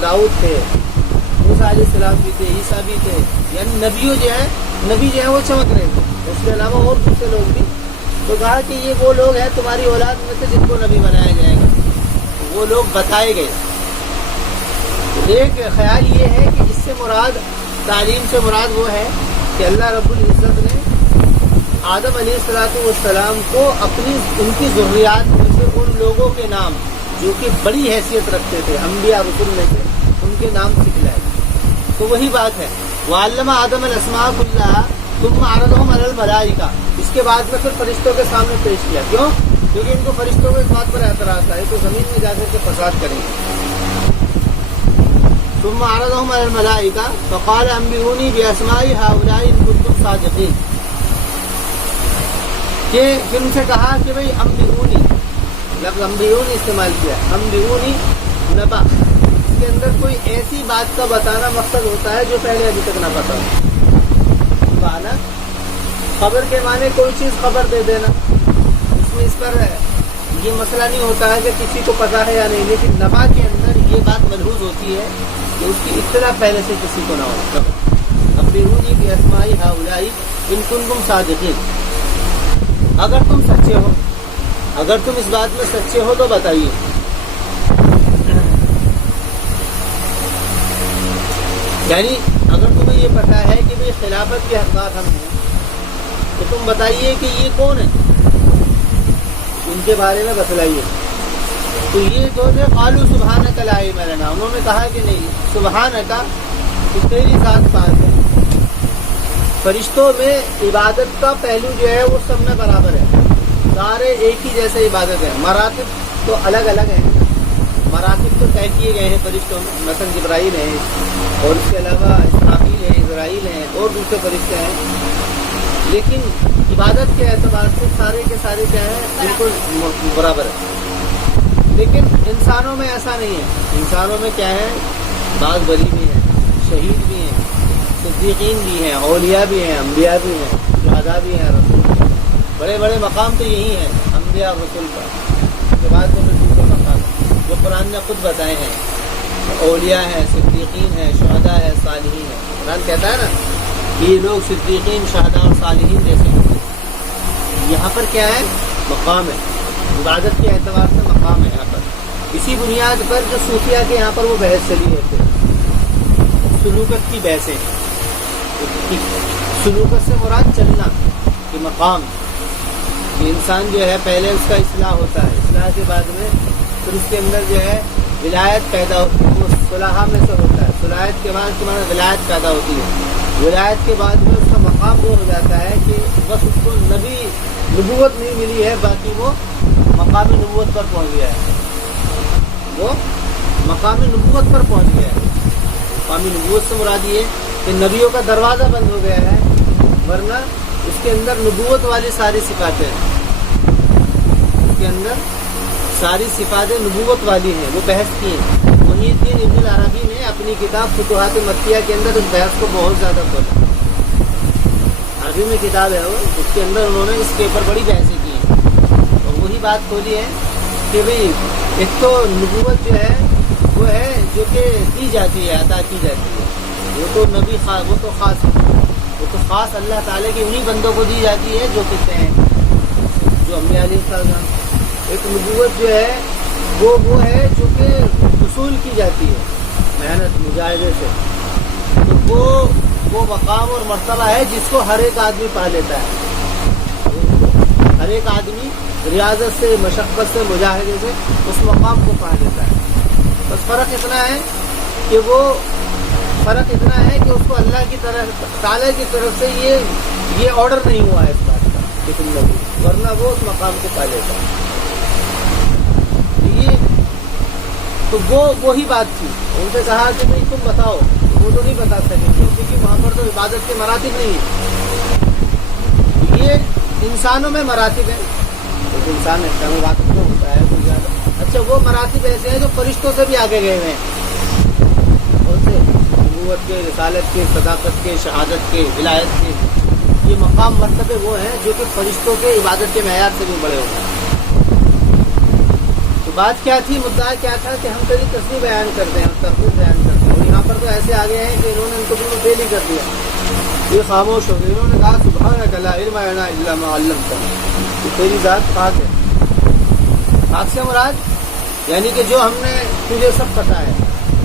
داؤد تھے، موسیٰ علیہ السلام بھی تھے، عیسیٰ بھی تھے، یعنی نبی جو ہے وہ چمک رہے تھے. اس کے علاوہ اور دوسرے لوگ بھی. تو کہا کہ یہ وہ لوگ ہیں تمہاری اولاد میں سے جن کو نبی بنایا جائے گا. وہ لوگ بتائے گئے. ایک خیال یہ ہے کہ اس سے مراد، تعلیم سے مراد وہ ہے کہ اللہ رب العزت نے آدم علیہ السلام کو ان کی ذریات میں سے ان لوگوں کے نام جو کہ بڑی حیثیت رکھتے تھے انبیاء رسول میں سے، ان کے نام سکھلائے. تو وہی بات ہے وَعَلَّمَ آدَمَ الْأَسْمَاءَ كُلَّهَا ثُمَّ عَرَضَهُمْ عَلَى الْمَلَائِكَةِ. اس کے بعد میں پھر فرشتوں کے سامنے پیش کیا. کیوں؟ کیونکہ ان کو فرشتوں کے اس بات پر اعتراض تھا تو زمین میں جا کر کے فساد کریں گے. ثُمَّ عَرَضَهُمْ عَلَى الْمَلَائِكَةِ فَقَالَ أَنبِئُونِي بِأَسْمَاءِ هَؤُلَاءِ إِن كُنتُمْ صَادِقِينَ. کہ پھر ان سے کہا کہ بھئی انبئونی، لفظ انبئونی استعمال کیا. انبئونی نبا، اس کے اندر کوئی ایسی بات کا بتانا مقصد ہوتا ہے جو پہلے ابھی تک نہ پتا ہو. معنی خبر کے معنی کوئی چیز خبر دے دینا، اس پر یہ مسئلہ نہیں ہوتا ہے کہ کسی کو پتا ہے یا نہیں، لیکن نبا کے اندر یہ بات ملحوظ ہوتی ہے کہ اس کی اطلاع پہلے سے کسی کو نہ ہو. انبئونی باسماء هؤلاء ان کنتم صادقین. اگر تم سچے ہو، اگر تم اس بات میں سچے ہو تو بتائیے. یعنی اگر تمہیں یہ پتا ہے کہ بھئی خلافت کے حقدار ہم ہیں تو تم بتائیے کہ یہ کون ہے، ان کے بارے میں بتلائیے. تو یہ جو ہے قالوا سبحانک لا علم لنا، انہوں نے کہا کہ نہیں سبحانک، تو تیری ذات پاک ہے. فرشتوں میں عبادت کا پہلو جو ہے وہ سب میں برابر ہے، سارے ایک ہی جیسے عبادت ہے. مراتب تو الگ الگ ہیں، مراتب تو طے کیے گئے ہیں فرشتوں میں، مثلا جبرائیل ہیں اور اس کے علاوہ اسرافیل ہیں، اسرائیل ہیں اور دوسرے فرشتے ہیں، لیکن عبادت کے اعتبار سے سارے کے سارے کیا ہیں بالکل برابر ہے. لیکن انسانوں میں ایسا نہیں ہے. انسانوں میں کیا ہے، بعض ولی بھی ہیں، شہید بھی ہیں، صدیقین بھی ہیں، اولیاء بھی ہیں، انبیاء بھی ہیں، شہداء بھی ہیں، رسول بھی ہیں. بڑے بڑے مقام تو یہی ہیں انبیاء رسول کا. اس کے بعد تو پھر دوسرے مقام جو قرآن نے خود بتائے ہیں، اولیاء ہیں، صدیقین ہیں، شہداء ہیں، صالحین ہیں. قرآن کہتا ہے نا کہ یہ لوگ صدیقین، شہداء اور صالحین جیسے ہوتے ہیں. یہاں پر کیا ہے، مقام ہے، عبادت کے اعتبار سے مقام ہے یہاں پر. اسی بنیاد پر جو صوفیہ کے یہاں پر وہ بحث چلی ہوتے ہیں، سلوکت کی بحثیں. سلوکت سے مراد چلنا کہ مقام، کہ انسان جو ہے پہلے اس کا اصلاح ہوتا ہے، اصلاح کے بعد میں پھر اس کے اندر جو ہے ولایت پیدا ہوتی ہے، وہ صلاح میں سے ہوتا ہے. صلاحیت کے بعد کے معنی ولایت پیدا ہوتی ہے. ولایت کے بعد میں اس کا مقام وہ ہو جاتا ہے کہ بس اس کو نبوت نہیں ملی ہے، باقی وہ مقام نبوت پر پہنچ گیا ہے. وہ مقام نبوت پر پہنچ گیا ہے. مقام نبوت سے مراد یہ کہ نبیوں کا دروازہ بند ہو گیا ہے، ورنہ اس کے اندر نبوت والی ساری صفاتیں ہیں. اس کے اندر ساری صفاتیں نبوت والی ہیں. وہ بحث کی ہیں. محی الدین ابن العربی نے اپنی کتاب فتوحات مکیہ کے اندر اس بحث کو بہت زیادہ کھولا. عربی میں کتاب ہے وہ، اس کے اندر انہوں نے اس کے اوپر بڑی بحثیں کی ہیں. اور وہی بات کھولی ہے کہ بھئی ایک تو نبوت جو ہے وہ ہے جو کہ دی جاتی ہے، عطا کی جاتی ہے. وہ تو نبی خاص، وہ تو خاص ہے، وہ تو خاص اللہ تعالیٰ کے انہی بندوں کو دی جاتی ہے جو کہتے ہیں جو انبیاء علیہ السلام. ایک نبوت جو ہے وہ ہے جو کہ حصول کی جاتی ہے محنت مجاہدے سے. تو وہ مقام اور مرتبہ ہے جس کو ہر ایک آدمی پا لیتا ہے. ہر ایک آدمی ریاضت سے، مشقت سے، مجاہدے سے اس مقام کو پا لیتا ہے. بس فرق اتنا ہے کہ اس کو اللہ کی طرف، تعالیٰ کی طرف سے یہ آرڈر نہیں ہوا ہے اس بات کا کہ تم لوگ، ورنہ وہ اس مقام کو پا لیتا ہے. تو وہی بات تھی. ان سے کہا کہ بھائی تم بتاؤ، وہ تو نہیں بتا سکے کیونکہ وہاں پر تو عبادت کے مراتب نہیں ہیں. یہ انسانوں میں مراتب ہیں، ایک انسان ہے میں بات کیوں ہوتا ہے کوئی زیادہ. اچھا وہ مراتب ایسے ہیں جو فرشتوں سے بھی آگے گئے ہوئے ہیں، نبوت کے، رسالت کے، صداقت کے، شہادت کے، ولایت کے. یہ مقام مرتبے وہ ہیں جو کہ فرشتوں کے عبادت کے معیار سے بھی بڑے ہوتے ہیں. تو بات کیا تھی، مدعا کیا تھا کہ ہم تیری تصویر بیان کرتے ہیں اور تحقیق بیان کرتے ہیں. اور یہاں پر تو ایسے آگے ہیں کہ انہوں نے ان کو بالکل فیل ہی کر دیا. یہ خاموش ہو گئے. انہوں نے کہا سبحانک لا علم لنا الا ما علمتنا، کہ تیری ذات پاک ہے. پاک سے مراد یعنی کہ جو ہم نے تجھے سب پتا ہے،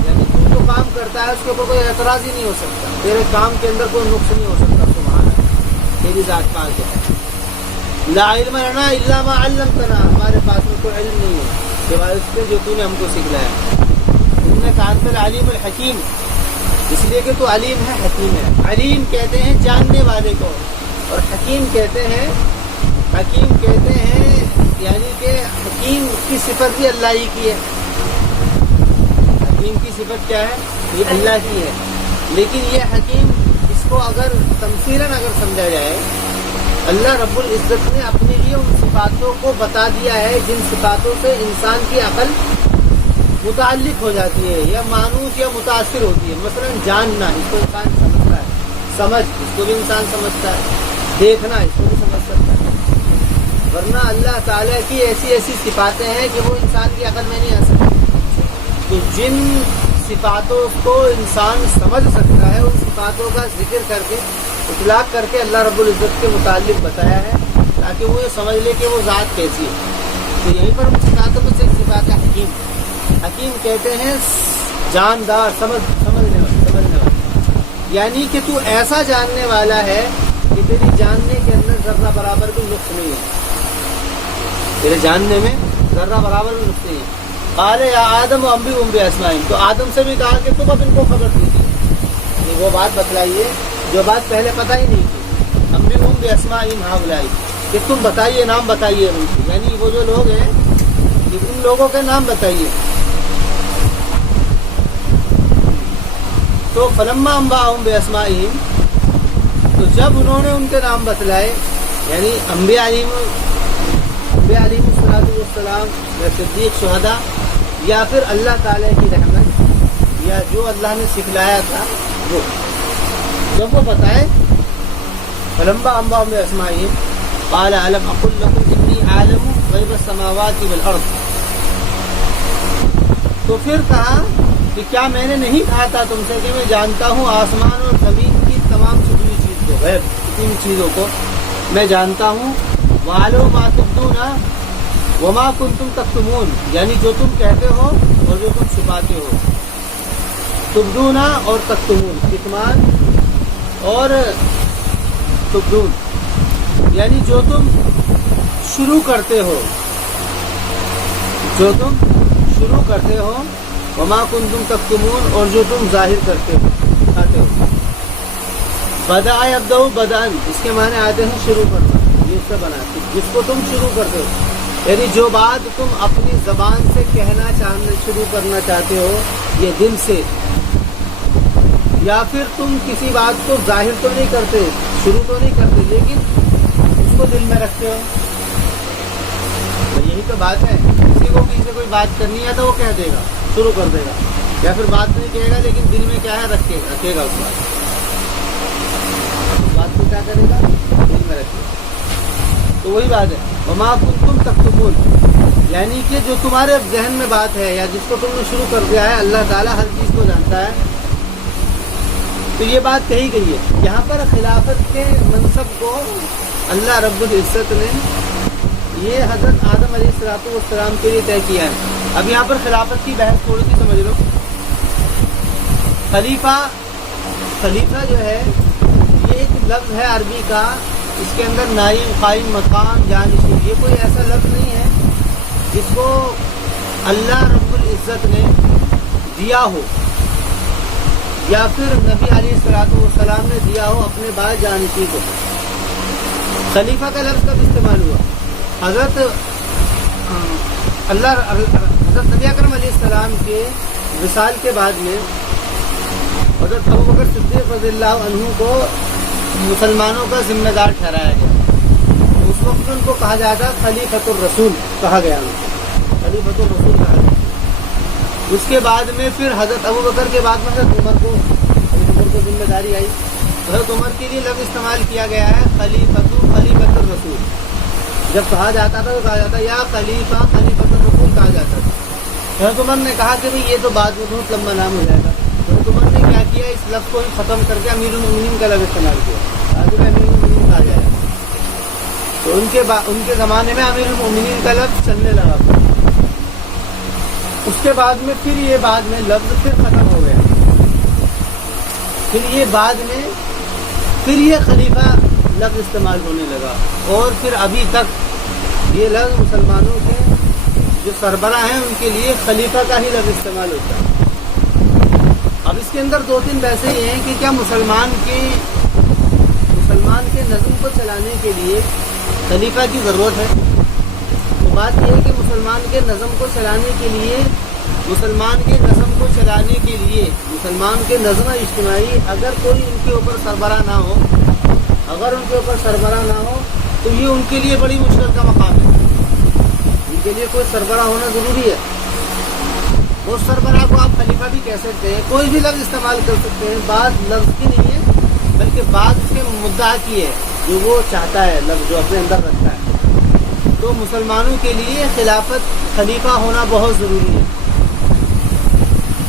یعنی تو جو کام کرتا ہے اس کے اوپر کوئی اعتراض ہی نہیں ہو سکتا، تیرے کام کے اندر کوئی نقص نہیں ہو سکتا، سبحان اللہ، تیری ذات پاک ہے۔ لا علم لنا الا ما علمتنا، ہمارے پاس میں کوئی علم نہیں ہے سوائے اس کے جو تو نے ہم کو سکھلایا۔ انک انت العلیم الحکیم، اس لیے کہ تو علیم ہے، حکیم ہے۔ علیم کہتے ہیں جاننے والے کو، اور حکیم کہتے ہیں یعنی کہ حکیم کی صفت بھی اللہ ہی کی ہے۔ حکیم کی صفت کیا ہے؟ یہ اللہ کی ہے، لیکن یہ حکیم اس کو اگر تمثیلاً اگر سمجھا جائے، اللہ رب العزت نے اپنے لیے ان صفاتوں کو بتا دیا ہے جن صفاتوں سے انسان کی عقل متعلق ہو جاتی ہے یا مانوس یا متاثر ہوتی ہے۔ مثلا جاننا، اس کو انسان سمجھتا ہے، سمجھ اس کو بھی انسان سمجھتا ہے، دیکھنا اس کو بھی سمجھ سکتا ہے، ورنہ اللہ تعالیٰ کی ایسی صفاتیں ہیں کہ وہ انسان کی عقل میں نہیں آ سکتی۔ تو جن صفاتوں کو انسان سمجھ سکتا ہے، ان صفاتوں کا ذکر کر کے، اطلاق کر کے اللہ رب العزت کے متعلق بتایا ہے تاکہ وہ یہ سمجھ لے کہ وہ ذات کیسی ہے۔ تو یہیں پر ہم صفاتوں میں سے ایک صفات ہے حکیم۔ حکیم کہتے ہیں جاندار، سمجھنے والا، یعنی کہ تو ایسا جاننے والا ہے کہ تیری جاننے کے اندر ذرہ برابر بھی نقص نہیں ہے، تیرے جاننے میں ذرہ برابر بھی نقص نہیں ہے۔ قال یا آدم انبئہم باسمائہم، تو آدم سے بھی کہا کہ تم اب ان کو خبر دیجیے، وہ بات بتلائیے جو بات پہلے پتہ ہی نہیں تھی۔ انبئہم باسمائہم ہؤلاء، کہ تم بتائیے، نام بتائیے ان کے، یعنی وہ جو لوگ ہیں ان لوگوں کے نام بتائیے۔ تو فلما انبأہم باسمائہم، تو جب انہوں نے ان کے نام بتلائے، یعنی انبیاء علیہ السلام یا صدیق، شہداء، یا پھر اللہ تعالیٰ کی رحمت یا جو اللہ نے سکھلایا تھا وہ، جب وہ بتائے فلما انبأہم باسمائہم قال الم اقل لکم انی اعلم غیب السماوات والارض، تو پھر کہا کہ کیا میں نے نہیں کہا تھا تم سے کہ میں جانتا ہوں آسمان اور زمین کی تمام چھپی ہوئی چیز کو، غیب چھپی ہوئی چیزوں کو میں جانتا ہوں۔ وَعَلَمُ مَا تُبْدُونَ وَمَا كُنْتُمْ تَكْتُمُونَ، یعنی جو تم کہتے ہو اور جو تم چھپاتے ہو۔ تبدون اور تکتمون، کتمان اور تبدون، یعنی جو تم شروع کرتے ہو، وما کنتم تکتمون، اور جو تم ظاہر کرتے ہو، دکھاتے ہو۔ بدأ یبدأ بدأً، اس کے معنی آتے ہیں شروع کرنا، یہ اس سے بنا جس کو تم شروع کرتے ہو، یعنی جو بات تم اپنی زبان سے کہنا شروع کرنا چاہتے ہو، یہ دل سے، یا پھر تم کسی بات کو ظاہر تو نہیں کرتے، شروع تو نہیں کرتے، لیکن اس کو دل میں رکھتے ہو۔ تو یہی تو بات ہے، کسی کو کسی سے کوئی بات کرنی ہے تو وہ کہہ دے گا، شروع کر دے گا، یا پھر بات نہیں کہے گا لیکن دل میں کیا ہے رکھے گا اس بات کو کیا کرے گا، دل میں رکھے گا۔ تو وہی بات ہے وما کنتم تکتمون، یعنی کہ جو تمہارے ذہن میں بات ہے یا جس کو تم نے شروع کر دیا ہے، اللہ تعالیٰ ہر چیز کو جانتا ہے۔ تو یہ بات کہی گئی ہے یہاں پر خلافت کے منصب کو اللہ رب العزت نے یہ حضرت آدم علیہ السلام کے لیے طے کیا ہے۔ اب یہاں پر خلافت کی بحث تھوڑی سی سمجھ لو۔ خلیفہ جو ہے یہ ایک لفظ ہے عربی کا، اس کے اندر نائب، قائم مقام، جانشین، یہ کوئی ایسا لفظ نہیں ہے جس کو اللہ رب العزت نے دیا ہو یا پھر نبی علیہ السلام نے دیا ہو اپنے بعد جانشین کو۔ خلیفہ کا لفظ کب استعمال ہوا؟ حضرت نبی اکرم علیہ السلام کے وصال کے بعد میں حضرت ابوبکر صدیق رضی اللہ عنہ کو مسلمانوں کا ذمہ دار ٹھہرایا گیا۔ اس وقت ان کو کہا جاتا خلیفۃ الرسول کہا گیا، خلیفۃ الرسول کہا گیا۔ اس کے بعد میں پھر حضرت ابوبکر کے بعد میں حضرت عمر کو ذمہ داری آئی، حضرت عمر کے لیے لفظ استعمال کیا گیا ہے خلیفۃ الرسول۔ جب کہا جاتا تھا تو کہا جاتا یا خلیفۃ الرسول کہا جاتا تھا۔ حضرت عمر نے کہا کہ یہ تو بعد میں بہت لمبا نام ہو جائے گا، حضرت عمر نے کیا کیا، اس لفظ کو ختم کر کے امیر المومنین کا لفظ استعمال کیا، آگے امیر المومنین کہا جائے۔ تو ان کے زمانے میں امیر المومنین کا لفظ چلنے لگا۔ کے بعد میں پھر یہ بعد میں لفظ پھر ختم ہو گیا، پھر یہ بعد میں پھر یہ خلیفہ لفظ استعمال ہونے لگا، اور پھر ابھی تک یہ لفظ مسلمانوں کے جو سربراہ ہیں ان کے لیے خلیفہ کا ہی لفظ استعمال ہوتا ہے۔ اب اس کے اندر 2-3 بحثیں یہ ہیں کہ کیا مسلمان کے نظم کو چلانے کے لیے خلیفہ کی ضرورت ہے؟ تو بات یہ ہے کہ مسلمان کے نظم کو چلانے کے لیے مسلمان کے نظم اجتماعی اگر کوئی ان کے اوپر سربراہ نہ ہو، تو یہ ان کے لیے بڑی مشکل کا مقام ہے۔ ان کے لیے کوئی سربراہ ہونا ضروری ہے۔ اس سربراہ کو آپ خلیفہ بھی کہہ سکتے ہیں، کوئی بھی لفظ استعمال کر سکتے ہیں، بات لفظ کی نہیں ہے بلکہ بات اس کے مدعا کی ہے، جو وہ چاہتا ہے، لفظ جو اپنے اندر رکھتا ہے۔ تو مسلمانوں کے لیے خلافت خلیفہ ہونا بہت ضروری ہے۔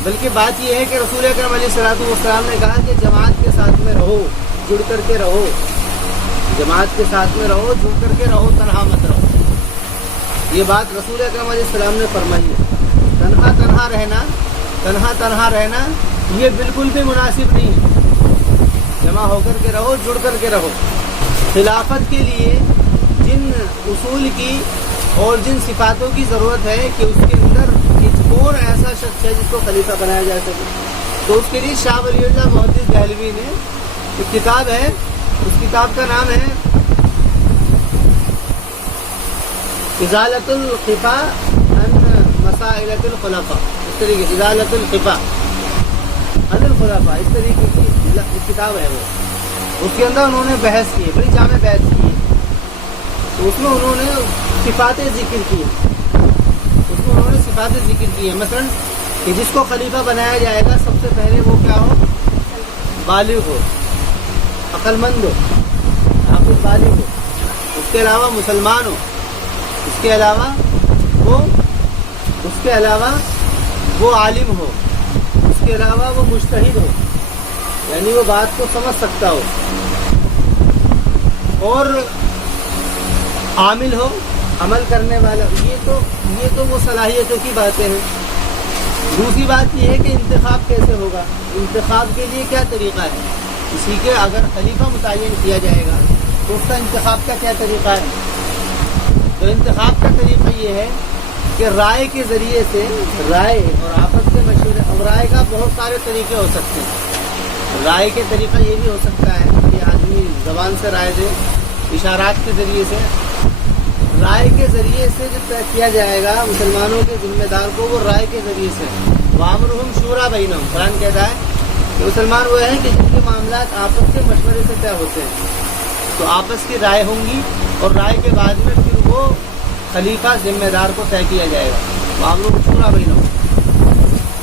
بلکہ بات یہ ہے کہ رسول اکرم علیہ الصلوۃ والسلام نے کہا کہ جماعت کے ساتھ میں رہو، جڑ کر کے رہو، تنہا مت رہو۔ یہ بات رسول اکرم علیہ السلام نے فرمائی ہے۔ تنہا رہنا یہ بالکل بھی مناسب نہیں ہے۔ جمع ہو کر کے رہو، جڑ کر کے رہو۔ خلافت کے لیے جن اصول کی اور جن صفاتوں کی ضرورت ہے کہ اس کے اندر کون ایسا شخص ہے جس کو خلیفہ بنایا جا سکے، تو اس کے لیے شاہ ولی اللہ محدث دہلوی نے ایک کتاب ہے، اس کتاب کا نام ہے ازالۃ الخفا عن مسائلۃ الخلفاء، اس طریقے ازالۃ الخفا عن الخلفاء، اس طریقے کی کتاب ہے وہ۔ اس کے اندر انہوں نے بحث کی ہے، بڑی جامع بحث کی ہے۔ تو اس میں انہوں نے صفات ذکر کی ہے، مثلا کہ جس کو خلیفہ بنایا جائے گا سب سے پہلے وہ کیا ہو؟ بالغ ہو، عقل مند ہو، حافظ بالغ ہو، اس کے علاوہ مسلمان ہو، اس کے علاوہ وہ عالم ہو، اس کے علاوہ وہ مجتہد ہو، یعنی وہ بات کو سمجھ سکتا ہو، اور عامل ہو، عمل کرنے والا۔ یہ تو وہ صلاحیتوں کی باتیں ہیں۔ دوسری بات یہ ہے کہ انتخاب کیسے ہوگا، انتخاب کے لیے کیا طریقہ ہے، کسی کے اگر خلیفہ متعین کیا جائے گا تو اس کا انتخاب کا کیا طریقہ ہے؟ تو انتخاب کا طریقہ یہ ہے کہ رائے کے ذریعے سے، رائے اور آپس کے مشورے، اور رائے کا بہت سارے طریقے ہو سکتے ہیں۔ رائے کے طریقہ یہ بھی ہو سکتا ہے کہ آدمی زبان سے رائے دے، اشارات کے ذریعے سے۔ رائے کے ذریعے سے جو طے کیا جائے گا مسلمانوں کے ذمہ دار کو، وہ رائے کے ذریعے سے وَأَمْرُهُمْ شُورَىٰ بَيْنَهُمْ، قرآن کہتا ہے کہ مسلمان وہ ہیں کہ جن کے معاملات آپس کے مشورے سے طے ہوتے ہیں، تو آپس کی رائے ہوں گی، اور رائے کے بعد میں پھر وہ خلیفہ ذمہ دار کو طے کیا جائے گا، وَأَمْرُهُمْ شُورَىٰ بَيْنَهُمْ،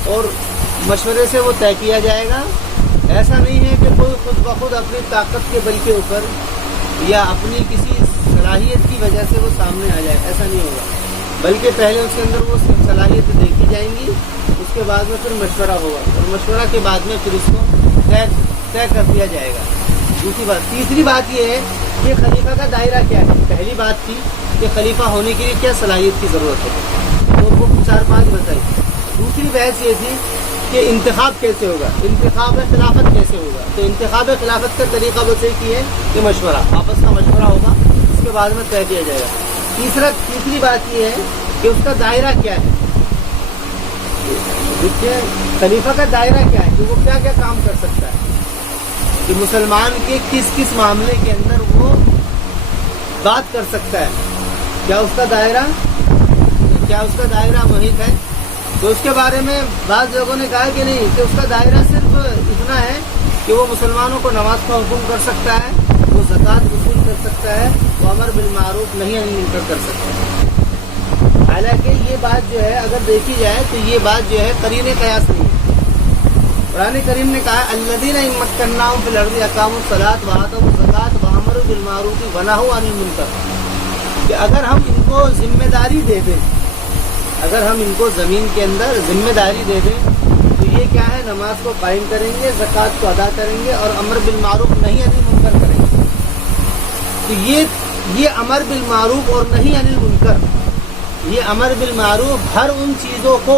اور مشورے سے وہ طے کیا جائے گا۔ ایسا نہیں ہے کہ کوئی خود بخود اپنی طاقت کے بل کے اوپر یا اپنی کسی صلاحیت کی وجہ سے وہ سامنے آ جائے، ایسا نہیں ہوگا، بلکہ پہلے اس کے اندر وہ صلاحیتیں دیکھی جائیں گی، اس کے بعد میں پھر مشورہ ہوگا، اور مشورہ کے بعد میں پھر اس کو طے کر دیا جائے گا۔ دوسری بات، تیسری بات یہ ہے کہ خلیفہ کا دائرہ کیا ہے۔ پہلی بات تھی کہ خلیفہ ہونے کے لیے کیا صلاحیت کی ضرورت ہے، تو وہ 4-5 بتائی۔ دوسری بحث یہ تھی کہ انتخاب کیسے ہوگا، انتخاب خلافت کیسے ہوگا، تو انتخاب خلافت کا طریقہ بس ایک ہی ہے کہ مشورہ، آپس کا مشورہ ہوگا، اس کے بعد میں طے کیا جائے گا۔ تیسری بات یہ ہے کہ اس کا دائرہ کیا ہے، خلیفہ کا دائرہ کیا ہے، کہ وہ کیا کیا کام کر سکتا ہے، کہ مسلمان کے کس کس معاملے کے اندر وہ بات کر سکتا ہے، کیا اس کا دائرہ محیط ہے۔ تو اس کے بارے میں بعض لوگوں نے کہا کہ نہیں، کہ اس کا دائرہ صرف اتنا ہے کہ وہ مسلمانوں کو نماز کا حکم کر سکتا ہے، وہ زکوٰۃ وصول کر سکتا ہے، وہ امر بالمعروف نہی عن المنکر کر سکتا ہے۔ حالانکہ یہ بات جو ہے اگر دیکھی جائے تو یہ بات جو ہے قرین قیاس نہیں ہے۔ قرآن کریم نے کہا الذین ان مکناہم فی الارض اقاموا الصلاۃ وآتوا الزکاۃ وامروا بالمعروف ونہوا عن المنکر، کہ اگر ہم ان کو ذمہ داری دے دیں، اگر ہم ان کو زمین کے اندر ذمہ داری دے دیں تو یہ کیا ہے، نماز کو قائم کریں گے، زکوٰۃ کو ادا کریں گے، اور امر بالمعروف نہی عن المنکر کریں گے۔ تو یہ امر بالمعروف اور نہی عن المنکر، یہ امر بالمعروف ہر ان چیزوں کو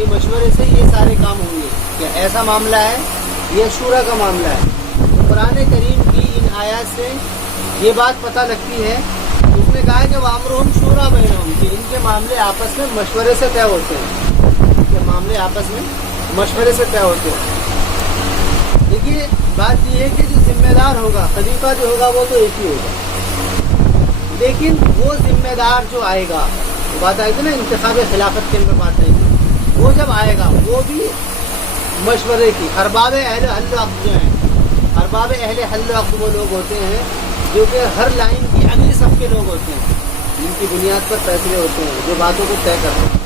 کے مشورے سے یہ سارے کام ہوں گے. کیا ایسا معاملہ ہے؟ یہ شورا کا معاملہ ہے. تو قرآن کریم کی ان آیات سے یہ بات پتہ لگتی ہے. اس نے کہا کہ وَأَمْرُهُمْ شُورَىٰ بَيْنَهُمْ کہ ان کے معاملے آپس میں مشورے سے طے ہوتے ہیں. ان کے معاملے آپس میں مشورے سے طے ہوتے ہیں. دیکھیے بات یہ ہے کہ جو ذمہ دار ہوگا، خلیفہ جو ہوگا وہ تو ایک ہی ہوگا، لیکن وہ ذمہ دار جو آئے گا، وہ بات آئی تھی نا انتخاب خلافت کے اندر بات آئی تھی، وہ جب آئے گا وہ بھی مشورے کی. ارباب اہل حل و عقد جو ہیں، ارباب اہل حل و عقد وہ لوگ ہوتے ہیں جو کہ ہر لائن کی اگلی صف کے لوگ ہوتے ہیں، جن کی بنیاد پر فیصلے ہوتے ہیں، جو باتوں کو طے کرتے ہیں.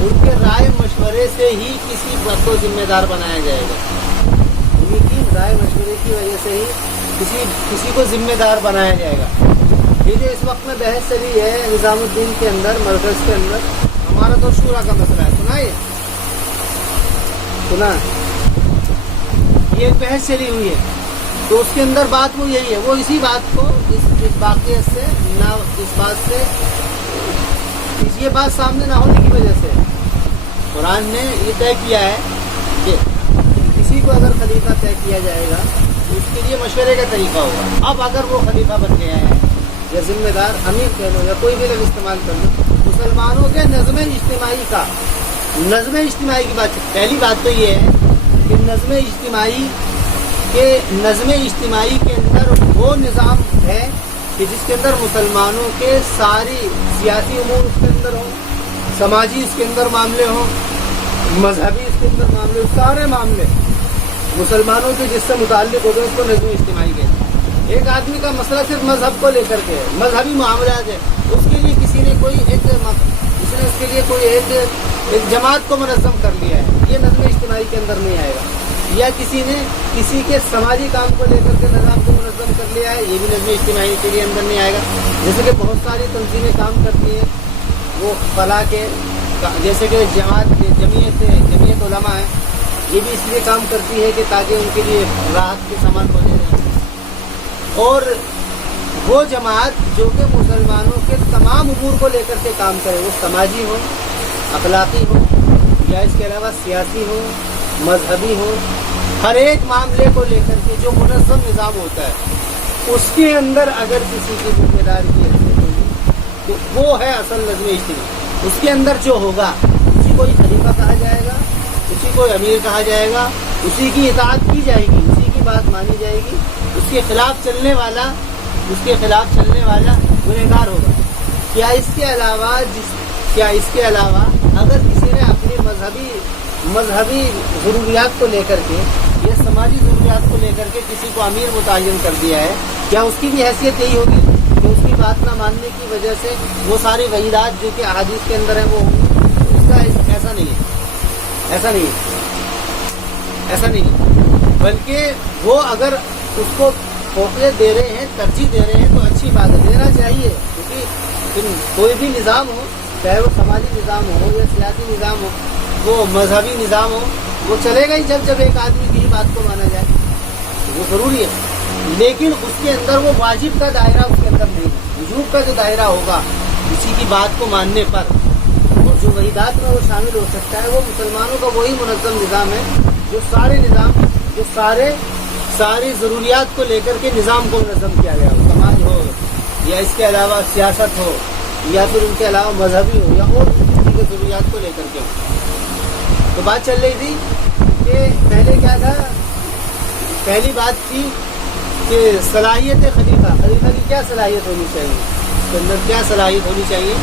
ان کے رائے مشورے سے ہی کسی بات کو ذمہ دار بنایا جائے گا. انہیں کی رائے مشورے کی وجہ سے ہی کسی کو ذمہ دار بنایا جائے گا. یہ جو اس وقت میں بحث چلی ہے نظام الدین کے اندر، مرکز کے اندر، ہمارا تو شورا کا مسئلہ ہے. سنا یہ سنا یہ ایک بحث چلی ہوئی ہے. تو اس کے اندر بات وہ یہی ہے، وہ اسی بات کو اس واقعے سے نہ اس بات سے یہ بات سامنے نہ ہونے کی وجہ سے قرآن نے یہ طے کیا ہے کہ کسی کو اگر خلیفہ طے کیا جائے گا تو اس کے لیے مشورے کا طریقہ ہوگا. اب اگر وہ خلیفہ بن گیا ہے یا ذمہ دار امیر کہہ لو یا کوئی بھی لفظ استعمال کر لو، مسلمانوں کے نظم اجتماعی کی بات. پہلی بات تو یہ ہے کہ نظم اجتماعی کے اندر وہ نظام ہے کہ جس کے اندر مسلمانوں کے ساری سیاسی امور اس کے اندر ہوں، سماجی اس کے اندر معاملے ہوں، مذہبی اس کے اندر معاملے ہوں، سارے معاملے مسلمانوں کے جس سے متعلق ہوتے ہیں اس کو نظم اجتماعی کہتے ہیں. ایک آدمی کا مسئلہ صرف مذہب کو لے کر کے ہے، مذہبی معاملات ہے، اس کے لیے کسی نے کوئی ایک جماعت کو منظم کر لیا ہے، یہ نظم اجتماعی کے اندر نہیں آئے گا. یا کسی نے کسی کے سماجی کام کو لے کر کے نظام کو منظم کر لیا ہے، یہ بھی نظم اجتماعی کے لیے اندر نہیں آئے گا. جیسے کہ بہت ساری تنظیمیں کام کرتی ہیں وہ فلاح کے، جیسے کہ جمعیت علماء ہے، یہ بھی اس لیے کام کرتی ہے کہ تاکہ ان کے لیے راحت کے سامان پہنچے جائیں. اور وہ جماعت جو کہ مسلمانوں کے تمام امور کو لے کر کے کام کرے، وہ سماجی ہو، اخلاقی ہو، یا اس کے علاوہ سیاسی ہو، مذہبی ہو، ہر ایک معاملے کو لے کر کے جو منظم نظام ہوتا ہے اس کے اندر اگر کسی کی ذمہ داری کی حیثیت ہوگی تو وہ ہے اصل نظم اجتماعی. اس کے اندر جو ہوگا اسی کو خلیفہ کہا جائے گا، اسی کو امیر کہا جائے گا، اسی کی اطاعت کی جائے گی، اسی کی بات مانی جائے گی. اس کے خلاف چلنے والا گنہگار ہوگا. کیا اس کے علاوہ اگر کسی نے اپنی مذہبی ضروریات کو لے کر کے یا سماجی ضروریات کو لے کر کے کسی کو امیر متعین کر دیا ہے، کیا اس کی بھی حیثیت یہی ہوگی کہ اس کی بات نہ ماننے کی وجہ سے وہ ساری وعیدات جو کہ احادیث کے اندر ہیں وہ ہوں گی؟ اس کا ایسا نہیں ہے. بلکہ وہ اگر اس کو فوقیت دے رہے ہیں، ترجیح دے رہے ہیں تو اچھی بات ہے، دینا چاہیے. کیونکہ کوئی بھی نظام ہو، چاہے وہ سماجی نظام ہو یا سیاسی نظام ہو، وہ مذہبی نظام ہو، وہ چلے گا ہی جب ایک آدمی کی بات کو مانا جائے، وہ ضروری ہے. لیکن اس کے اندر وہ واجب کا دائرہ اس کے اندر نہیں ہے. وجوب کا جو دائرہ ہوگا کسی کی بات کو ماننے پر اور جو وحیدات میں وہ شامل ہو سکتا ہے، وہ مسلمانوں کا وہی منظم نظام ہے جو ساری ضروریات کو لے کر کے نظام کو منظم کیا گیا ہو، سماج ہو یا اس کے علاوہ سیاست ہو یا پھر ان کے علاوہ مذہبی ہو یا اور کسی کی ضروریات کو لے کر کے ہو. تو بات چل رہی تھی کہ پہلے کیا تھا، پہلی بات تھی کہ صلاحیت خلیفہ کی کیا صلاحیت ہونی چاہیے، اس کے اندر کیا صلاحیت ہونی چاہیے.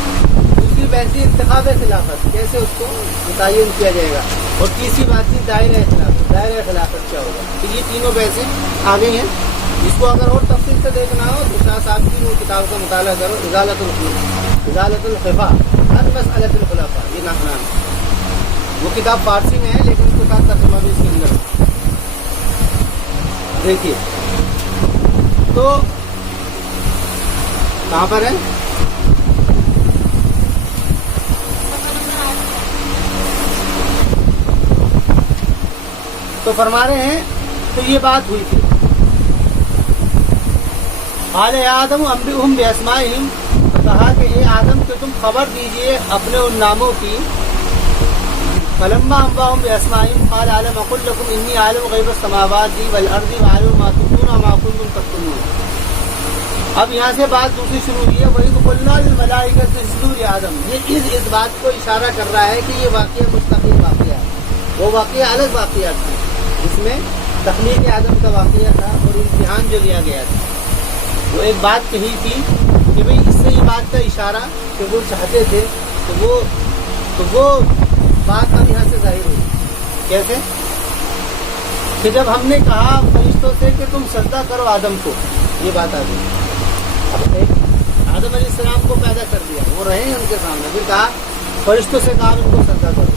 دوسری بات تھی انتخاب خلافت، کیسے اس کو متعین کیا جائے گا. اور تیسری بات تھی دائرہ خلافت کیا ہوگا. تو یہ تینوں بحثیں آ گئی ہیں. اس کو اگر اور تفصیل سے دیکھنا ہو تو شاہ صاحب کی وہ کتاب کا مطالعہ کرو، ازالۃ الخفا عن مسألۃ الخلفاء، یہ نام ہے. وہ کتاب فارسی میں ہے لیکن اس کے ساتھ ترجمہ بھی اس کے اندر دیکھیے. تو کہاں پر ہے؟ تو فرما رہے ہیں تو یہ بات ہوئی تھی. قال یا آدم انبئہم باسمائہم، کہا کہ اے آدم کہ تم خبر دیجئے اپنے ان ناموں کی فلما انبأهم بأسمائهم قال ألم أقل لكم إني أعلم غيب السماوات والأرض وأعلم ما تبدون وما كنتم تكتمون. اب یہاں سے بات دوسری شروع ہوئی ہے. وہی تو قلنا للملائکۃ اسجدوا لآدم. یہ اس بات کو اشارہ کر رہا ہے کہ یہ واقعہ مستقل واقعہ ہے. وہ واقعہ الگ واقعہ تھا جس میں تخلیق آدم کا واقعہ تھا اور امتحان جو لیا گیا تھا. وہ ایک بات کہی تھی کہ بھئی اس سے یہ بات کا اشارہ کہ وہ چاہتے تھے تو وہ بات اب یہاں سے ظاہر ہوئی. کیسے کہ جب ہم نے کہا فرشتوں سے کہ تم سجدہ کرو آدم کو, یہ بات آ گئی. اب آدم علیہ السلام کو پیدا کر دیا, وہ رہے ہیں ان کے سامنے, پھر کہا فرشتوں سے کہا ان کو سجدہ کرو.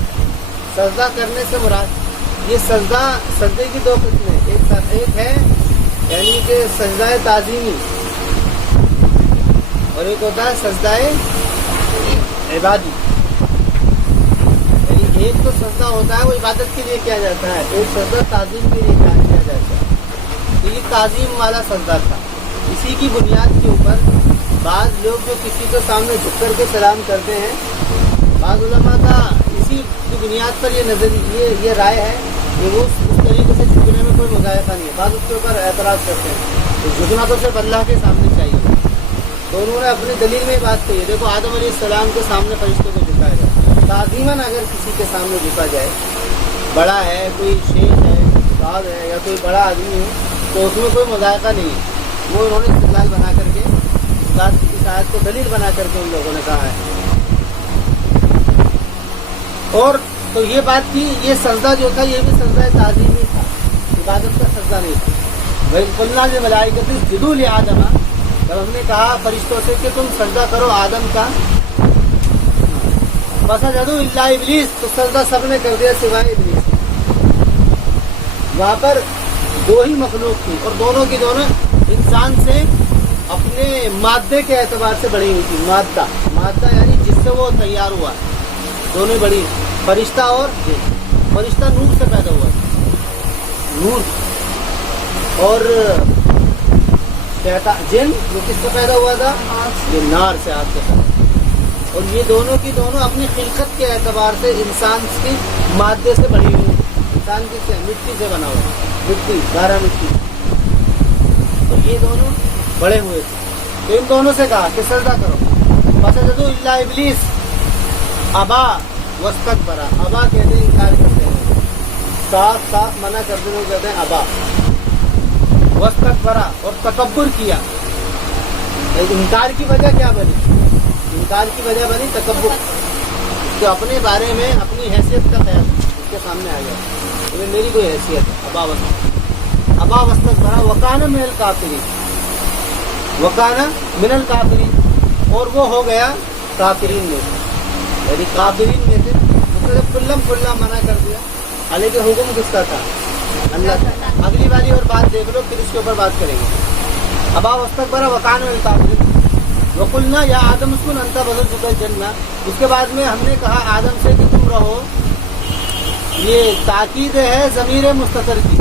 سجدہ کرنے سے مراد یہ سجدے کی دو قسمیں, ایک ہے یعنی کہ سجدہ تعظیمی اور ایک ہوتا ہے سجدہ عبادی. یعنی ایک تو سجدہ ہوتا ہے وہ عبادت کے لیے کیا جاتا ہے, ایک سجدہ تعظیم کے لیے کیا جاتا ہے. تو یہ تعظیم والا سجدہ تھا. اسی کی بنیاد کے اوپر بعض لوگ جو کسی کے سامنے جھک کر کے سلام کرتے ہیں, بعض علماء کا اسی کی بنیاد پر یہ رائے ہے کہ وہ اس طریقے سے جھکنے میں کوئی مذائقہ نہیں ہے. بعض اس کے اوپر اعتراض کرتے ہیں تو جھکنا تو صرف اللہ کے سامنے چاہیے. تو انہوں نے اپنی دلیل میں بات کہی ہے. دیکھو آدم علیہ السلام کے سامنے فرشتوں کو جھکایا جائے, تعظیماً اگر کسی کے سامنے جھکا جائے, بڑا ہے, کوئی شیخ ہے, استاد ہے یا کوئی بڑا آدمی ہے, تو اس میں کوئی مذائقہ نہیں ہے. وہ انہوں نے استدلال بنا کر کے اس بات کی آیت کو دلیل بنا کر کے ان لوگوں نے کہا ہے. اور تو یہ بات تھی, یہ سجدہ جو تھا یہ بھی سجدہ تعظیمی تھا, عبادت کا سجدہ نہیں تھا. وَإِذْ قُلْنَا لِلْمَلَائِكَةِ اسْجُدُوا لِآدَمَ, جب ہم نے کہا فرشتوں سے کہ تم سجدہ کرو آدم کا, فَسَجَدُوا إِلَّا إِبْلِيسَ, تو سجدہ سب نے کر دیا سوائے ابلیس. وہاں پر دو ہی مخلوق تھی اور دونوں کی دونوں انسان سے اپنے مادے کے اعتبار سے بڑی ہوئی تھی. مادہ یعنی جس سے وہ تیار ہوا, دونوں بڑی, فرشتہ اور جن. فرشتہ نور سے پیدا ہوا, نور, اور جن وہ کس سے پیدا ہوا تھا, یہ نار سے, آگ سے پیدا. اور یہ دونوں کی دونوں اپنی خلقت کے اعتبار سے انسان کی مادے سے بڑی ہوئی. انسان کس سے, مٹی سے بنا ہوا, مٹی, گارا مٹی. اور یہ دونوں بڑے ہوئے تھے. تو ان دونوں سے کہا کہ سجدہ کرو. فسجدوا الا ابلیس ابا واستکبر. ابا کہتے ہیں انکار کرتے ہیں, صاف منع کرتے ہیں, کہتے ہیں ابا. واستکبر, اور تکبر کیا. انکار کی وجہ کیا بنی, انکار کی وجہ بنی تکبر. تو اپنے بارے میں اپنی حیثیت کا خیال اس کے سامنے آ گیا, میری کوئی حیثیت ہے. ابا واستکبر وکان من الکافرین, وکان من الکافرین, اور وہ ہو گیا کافرین میں سے. یعنی کافرین میں سے مطلب کلم منع کر دیا. حالانکہ حکم کس کا تھا, اللہ کا. اگلی والی اور بات دیکھ لو, پھر اس کے اوپر بات کریں گے. ابا واستکبر وکان من الکافرین وقلنا یا آدم اسکن انت وزوجک الجنہ. اس کے بعد میں ہم نے کہا آدم سے کہ تم رہو. یہ تاکید ہے ضمیر مستتر کی,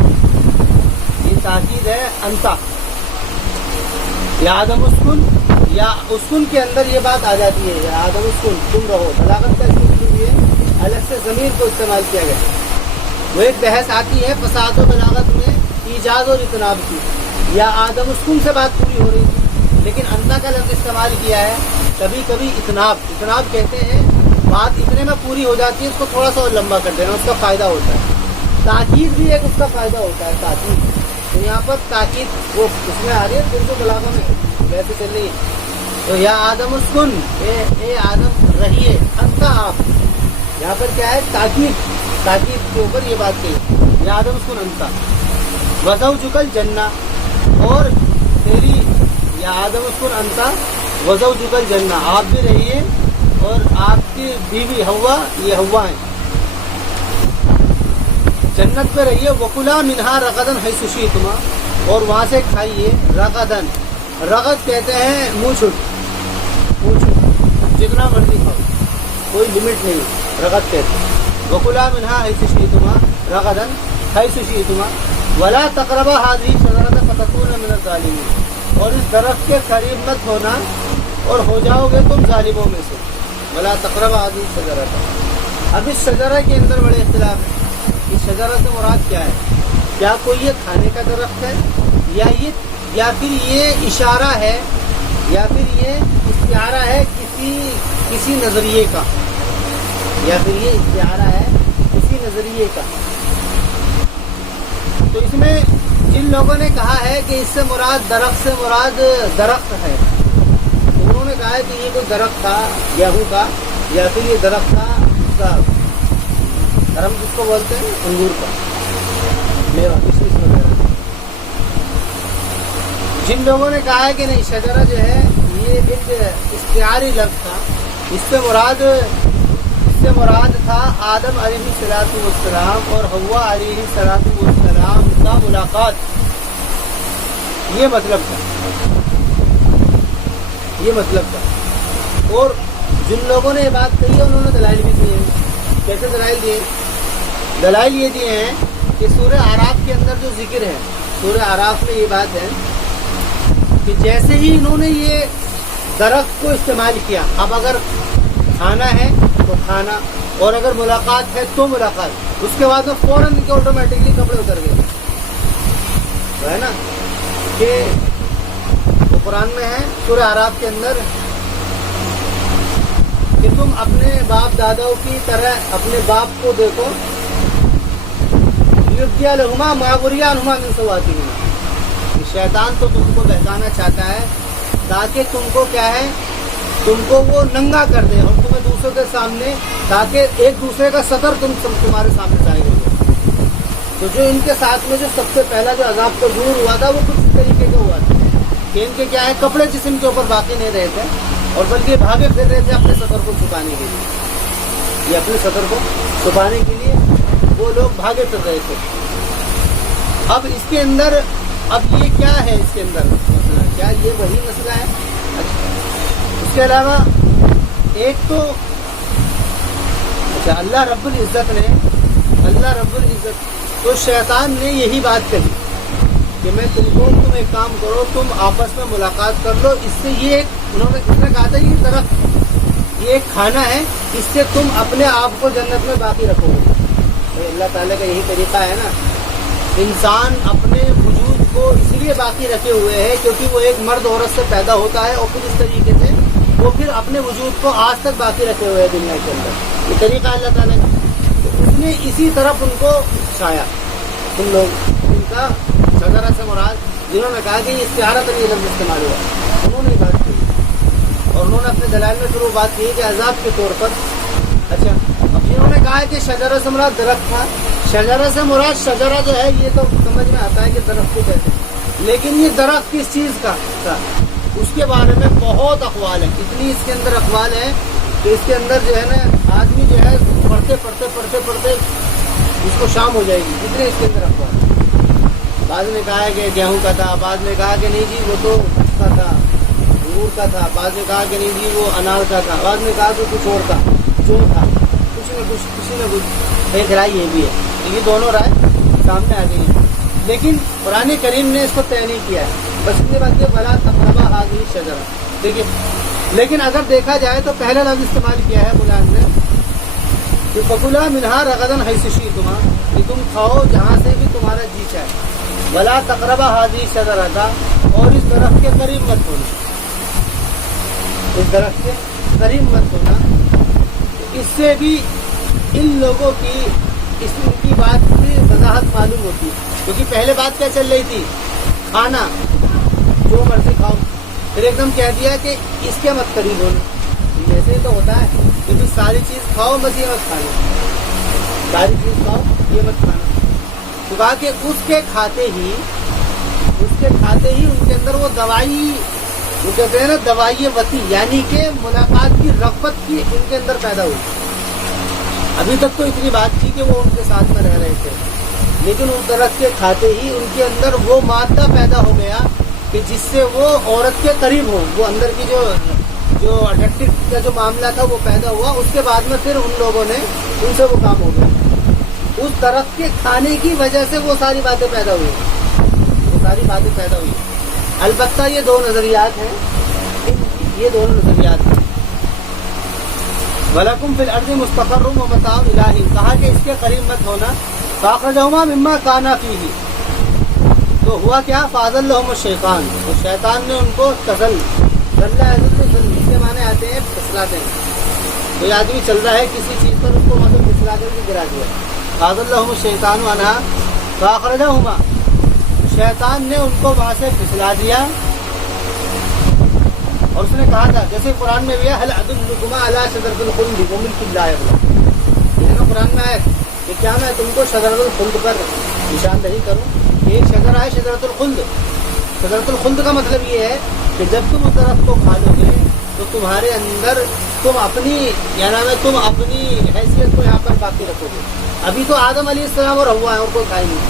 یہ تاکید ہے انتا. یا آدم اسکن, یا اسکن کے اندر یہ بات آ جاتی ہے, یا آدم اسکن تم رہو. بلاغت کا اس لیے الگ سے ضمیر کو استعمال کیا گیا. وہ ایک بحث آتی ہے فساد و بلاغت میں ایجاز اور اتناب کی. یا آدم اسکن سے بات پوری ہو رہی تھی, لیکن انتا کا لفظ استعمال کیا ہے. کبھی کبھی اتناب کہتے ہیں بات اتنے میں پوری ہو جاتی ہے, اس کو تھوڑا سا اور لمبا کر دینا, اس کا فائدہ ہوتا ہے. تاکید بھی ایک اس کا فائدہ ہوتا ہے, تاکید. تو یہاں پر تاکید وہ اس میں آ رہی ہے, پھر تو بلاغہ میں ویسے چل رہی ہے. تو یا آدم اسکن, اے آدم رہیے, انتا آپ. یہاں پر کیا ہے, تاکید کے اوپر یہ بات کہی. یا آدم اسکن انتا وزوجک الجنہ, اور تیری, یا آدم اسکن انتا وزوجک الجنہ, آپ بھی رہیے اور آپ کی بیوی ہوا, یہ ہوا ہے, جنت میں رہیے. وکلا منہا رغدن حیث شئتما, اور وہاں سے کھائیے. رغدن, رغد کہتے ہیں منہ چھٹ, جتنا مرضی کھاؤ, کوئی لمٹ نہیں, رغد کہتے ہیں. وکلا منہا حیث شئتما رغدن حیث شئتما ولا تقربا هذه الشجرة فتكونا من الظالمین, اور اس درخت کے قریب مت ہونا اور ہو جاؤ گے تم ظالموں میں سے. ولا تقربا هذه الشجرة, اب اس شجرہ کے اندر بڑے اختلاف ہے. اس شجرہ سے مراد کیا ہے؟ کیا کوئی یہ کھانے کا درخت ہے یا پھر یہ اشارہ ہے یا پھر یہ استعارہ ہے کسی نظریے کا، یا پھر یہ استعارہ ہے کسی نظریے کا. تو اس میں جن لوگوں نے کہا ہے کہ اس سے مراد درخت ہے، انہوں نے کہا ہے کہ یہ کوئی درخت تھا گیہوں کا، یا پھر یہ درخت تھا اس کا درم جس کو بولتے ہیں انگور کا میوہ کشمش وغیرہ. جن لوگوں نے کہا ہے کہ نہیں شجرہ جو ہے یہ ایک استعاری لفظ تھا، اس سے مراد تھا آدم علیہ الصلوۃ والسلام اور حوا علیہ الصلوۃ والسلام کا ملاقات. یہ مطلب تھا. اور جن لوگوں نے یہ بات کہی ہے انہوں نے دلائل بھی دیے ہیں. کیسے دلائل دیے؟ دلائل یہ دیے ہیں کہ سورہ اعراف کے اندر جو ذکر ہے، سورہ اعراف میں یہ بات ہے کہ جیسے ہی انہوں نے یہ درخت کو استعمال کیا، اب اگر کھانا ہے تو کھانا، اور اگر ملاقات ہے تو ملاقات، اس کے بعد میں فوراً کے آٹومیٹکلی کپڑے اتر گئے. تو ہے نا کہ قرآن میں ہے سورہ اعراف کے اندر کہ تم اپنے باپ داداؤں کی طرح اپنے باپ کو دیکھو، یبدی لہما ما وریا عنہما من سوآتہما. شیطان تو تم کو بہکانا چاہتا ہے تاکہ تم کو کیا ہے، تم کو وہ ننگا کر دے اور تمہیں دوسروں کے سامنے، تاکہ ایک دوسرے کا سطر تمہارے سامنے ظاہر ہو جائے. تو جو ان کے ساتھ میں جو سب سے پہلا جو عذاب کا ظہور ہوا تھا وہ کچھ اس طریقے کا ہوا تھا کہ ان کے کیا ہے کپڑے جسم کے اوپر باقی نہیں رہے تھے، اور بلکہ بھاگے پھر رہے تھے اپنے سطر کو چھپانے کے لیے. یہ اپنے سطر کو چھپانے کے لیے وہ لوگ بھاگے پھر رہے تھے. اب اس کے اندر اب یہ کیا ہے، اس کے اندر مسئلہ کیا یہ وہی مسئلہ ہے. اچھا اس کے علاوہ ایک تو اللہ رب العزت تو شیطان نے یہی بات کہی کہ میں تم ایک کام کرو، تم آپس میں ملاقات کر لو، اس سے یہ انہوں نے کہا تھا یہ درخت یہ ایک کھانا ہے، اس سے تم اپنے آپ کو جنت میں باقی رکھو گے. اللہ تعالیٰ کا یہی طریقہ ہے نا، انسان اپنے وجود کو اس لیے باقی رکھے ہوئے ہے کیونکہ وہ ایک مرد عورت سے پیدا ہوتا ہے، اور پھر اس طریقے سے وہ پھر اپنے وجود کو آج تک باقی رکھے ہوئے ہے دنیا کے اندر. یہ طریقہ اللہ تعالیٰ کا. اس نے اسی طرف ان کو چھایا. ان لوگ ان کا شجرہ سے مراد جنہوں نے کہا کہ یہ استعارہ تک یہ لفظ استعمال ہوا، انہوں نے بات کی اور انہوں نے اپنے دلائل میں پھر وہ بات کی کہ عذاب کے طور پر. اچھا اب جنہوں نے کہا کہ شجرہ سے مراد درخت تھا، شجرہ سے مراد شجرہ جو ہے یہ تو سمجھ میں آتا ہے کہ درخت کو کہتے ہیں، لیکن یہ درخت کس چیز کا تھا اس کے بارے میں بہت اقوال ہے. اتنی اس کے اندر اقوال ہے کہ اس کے اندر جو ہے نا آدمی جو ہے پڑھتے اس کو شام ہو جائے گی. اتنے اس کے اندر اقوال ہے. بعض نے کہا ہے کہ گیہوں کا تھا، بعض نے کہا کہ نہیں جی وہ تو اس کا تھا انگور کا تھا، بعض نے کہا کہ نہیں جی وہ انار کا تھا، بعض نے کہا کہ کچھ اور تھا جو تھا کسی نے کچھ ایک رائے یہ بھی ہے. یہ دونوں رائے سامنے آ گئی ہیں، لیکن قرآن کریم نے اس کو طے نہیں کیا ہے. بس اتنی بات یہ ولا تقربا هذه الشجرہ. دیکھیے لیکن اگر دیکھا جائے تو پہلا لفظ استعمال کیا ہے قرآن نے کہ فکلا منہا رغدن حیث شئتما، کہ تم کھاؤ جہاں سے بھی تمہارا جی چاہے. ولا تقربا هذه الشجرہ تھا، اور اس درخت کے قریب مت ہونا، اس درخت کے قریب مت ہونا. اس سے بھی ان لوگوں کی کی بات کی وضاحت معلوم ہوتی ہے. کیونکہ پہلے بات کیا چل رہی تھی، کھانا جو مرضی کھاؤ، پھر ایک دم کہہ دیا کہ اس کے مت قریب ہونا. ایسے ہی تو ہوتا ہے کہ ساری چیز کھاؤ بس یہ مت کھانا، ساری چیز کھاؤ یہ مت کھانا. تو کہا کہ اس کے کھاتے ہی ان کے اندر وہ دوائی، وہ کہتے ہیں نا دوائی وتی، یعنی کہ ملاقات کی رغبت کی ان کے اندر پیدا ہوئی. ابھی تک تو اتنی بات تھی کہ وہ ان کے ساتھ میں رہ رہے تھے، لیکن اس درخت کے کھاتے ہی ان کے اندر وہ مادہ پیدا ہو گیا کہ جس سے وہ عورت کے قریب ہو. وہ اندر کی جو اٹریکٹو کا جو معاملہ تھا وہ پیدا ہوا. اس کے بعد میں پھر ان لوگوں نے ان سے وہ کام ہو گیا. اس درخت کے کھانے کی وجہ سے وہ ساری باتیں پیدا ہوئی. البتہ یہ دو نظریات ہیں. وَلَكُمْ فِي الْأَرْضِ مُسْتَقَرٌّ وَمَتَاعٌ إِلَىٰ حِينٍ، کہا کہ اس کے قریب مت ہونا. فَأَخْرَجَهُمَا مِمَّا كَانَا فِيهِ، تو ہوا کیا؟ فَأَضَلَّهُمُ الشَّيْطَانُ، تو شیطان نے ان کو تزل، اس کے معنی آتے ہیں پھسلاتے ہیں. کوئی آدمی چل رہا ہے کسی چیز پر، اس کو مطلب پھسلا کر کے گرا دیا. فَأَضَلَّهُمُ الشَّيْطَانُ عَنْهَا فَأَخْرَجَهُمَا، شیطان نے ان کو وہاں سے پھسلا دیا. اور اس نے کہا تھا، جیسے قرآن میں بھی ہے، هَلْ أَدُلُّكُمَا عَلَىٰ شَجَرَةِ الْخُلْدِ وَمُلْكٍ لَا يَبْلَىٰ، یہ قرآن میں آئے کہ کیا میں تم کو شجرۃ الخلد پر نشاندہی کروں. ایک شجرہ ہے شجرۃ الخلد. شجرۃ الخلد کا مطلب یہ ہے کہ جب تم اس درخت کو کھا لو گے تو تمہارے اندر تم اپنی تم اپنی حیثیت کو یہاں پر باقی رکھو گے. ابھی تو آدم علیہ السلام اور حوا ہے، اور کوئی کھائے نہیں.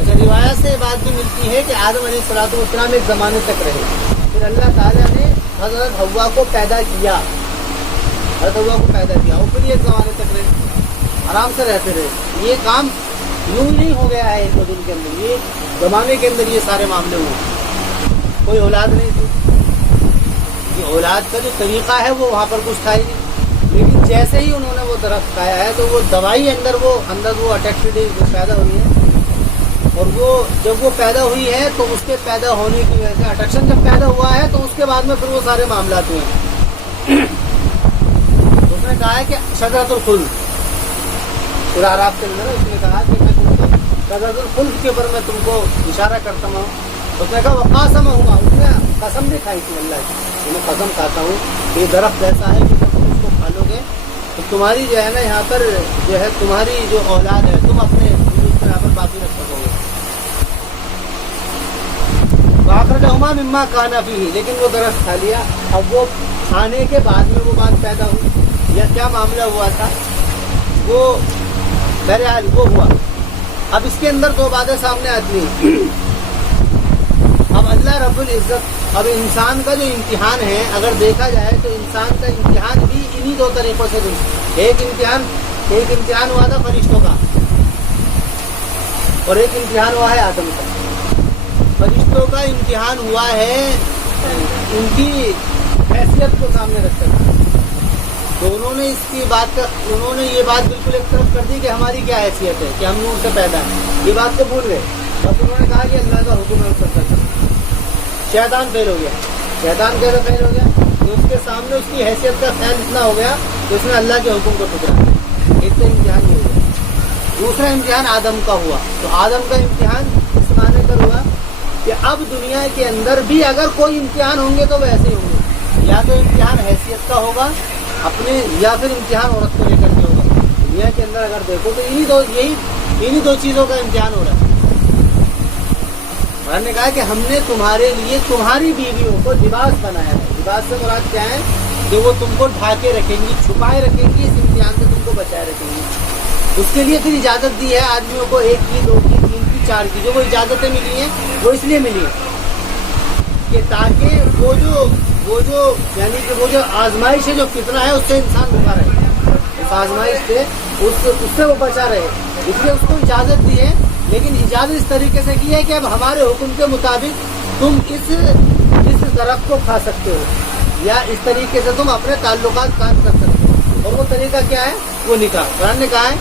اچھا، روایت سے بات بھی ملتی ہے کہ آدم علیہ السلام ایک زمانے تک رہے، پھر اللہ تعالیٰ نے حضرت حوا کو پیدا کیا، اور پھر یہ زمانے تک رہے، آرام سے رہتے رہے. یہ کام یوں نہیں ہو گیا ہے ایک دو دن کے اندر، یہ زمانے کے اندر یہ سارے معاملے ہوئے. کوئی اولاد نہیں تھی، یہ اولاد کا جو طریقہ ہے وہ وہاں پر کچھ تھا ہی نہیں. لیکن جیسے ہی انہوں نے وہ درخت کھایا ہے تو وہ دوائی اندر وہ اٹیکٹڈ پیدا ہوئی ہے. اور وہ جب وہ پیدا ہوئی ہے تو اس کے پیدا ہونے کی وجہ سے اٹریکشن جب پیدا ہوا ہے تو اس کے بعد میں پھر وہ سارے معاملات ہوئے ہیں. اس نے کہا ہے کہ شجرۃ الخلد، سورہ اعراف کے اندر اس نے کہا کہ میں تم کو شجرۃ الخلد کے اوپر میں تم کو اشارہ کرتا ہوں. اس نے کہا وقاسمہما، اس نے قسم بھی کھائی تھی اللہ کی، میں قسم کھاتا ہوں یہ درخت ایسا ہے کہ جب تم اس کو کھا لو گے تو تمہاری جو ہے نا یہاں پر جو ہے تمہاری جو اولاد ہے تم اپنے یہاں پر باقی رکھ سکو گے. فَأَخْرَجَهُمَا مِمَّا كَانَ فِيهِ، لیکن وہ درخت کھا لیا. اب وہ کھانے کے بعد میں وہ بات پیدا ہوئی یا کیا معاملہ ہوا تھا وہ بہرحال وہ ہوا. اب اس کے اندر دو باتیں سامنے آتی ہیں. اب اللہ رب العزت، اب انسان کا جو امتحان ہے اگر دیکھا جائے تو انسان کا امتحان بھی انہی دو طریقوں سے ہوئی. ایک امتحان ہوا تھا فرشتوں کا، اور ایک امتحان ہوا ہے آدم کا. فرشتوں کا امتحان ہوا ہے ان کی حیثیت کو سامنے رکھ کر، تو انہوں نے یہ بات بالکل ایک طرف کر دی کہ ہماری کیا حیثیت ہے کہ ہم نور سے پیدا ہیں، یہ بات کو بھول گئے. اب انہوں نے کہا کہ اللہ کا حکم ہے اس پر. شیطان فیل ہو گیا. شیطان کیسے فیل ہو گیا کہ اس کے سامنے اس کی حیثیت کا خیال اتنا ہو گیا کہ اس نے اللہ کے حکم کو ٹکرا. ایک تو امتحان یہ ہوا. دوسرا امتحان آدم کا ہوا. تو آدم کا امتحان اس معنی پر ہوا کہ اب دنیا کے اندر بھی اگر کوئی امتحان ہوں گے تو وہ ایسے ہی ہوں گے. یا تو امتحان حیثیت کا ہوگا اپنے، یا پھر امتحان عورت کو لے کر کے ہوگا. دنیا کے اندر اگر دیکھو تو انہی دو چیزوں کا امتحان ہو رہا ہے. قرآن نے کہا کہ ہم نے تمہارے لیے تمہاری بیویوں کو لباس بنایا ہے. لباس سے مراد کیا ہے کہ وہ تم کو ڈھانکے رکھیں گی، چھپائے رکھیں گی، اس امتحان سے تم کو بچائے رکھیں گی. اس کے لیے پھر اجازت دی ہے آدمیوں کو 1 کی 2 کی 3 کی 4 کی. جو وہ اجازتیں ملی ہیں وہ اس لیے ملی ہیں کہ تاکہ وہ جو آزمائش ہے، جو فتنہ ہے، اس سے انسان بچا رہے. اس آزمائش سے اس سے وہ بچا رہے، اس لیے اس کو اجازت دی ہے. لیکن اجازت اس طریقے سے کی ہے کہ اب ہمارے حکم کے مطابق تم اس درخت کو کھا سکتے ہو، یا اس طریقے سے تم اپنے تعلقات قائم کر سکتے ہو. اور وہ طریقہ کیا ہے؟ وہ نکاح. قرآن نے کہا ہے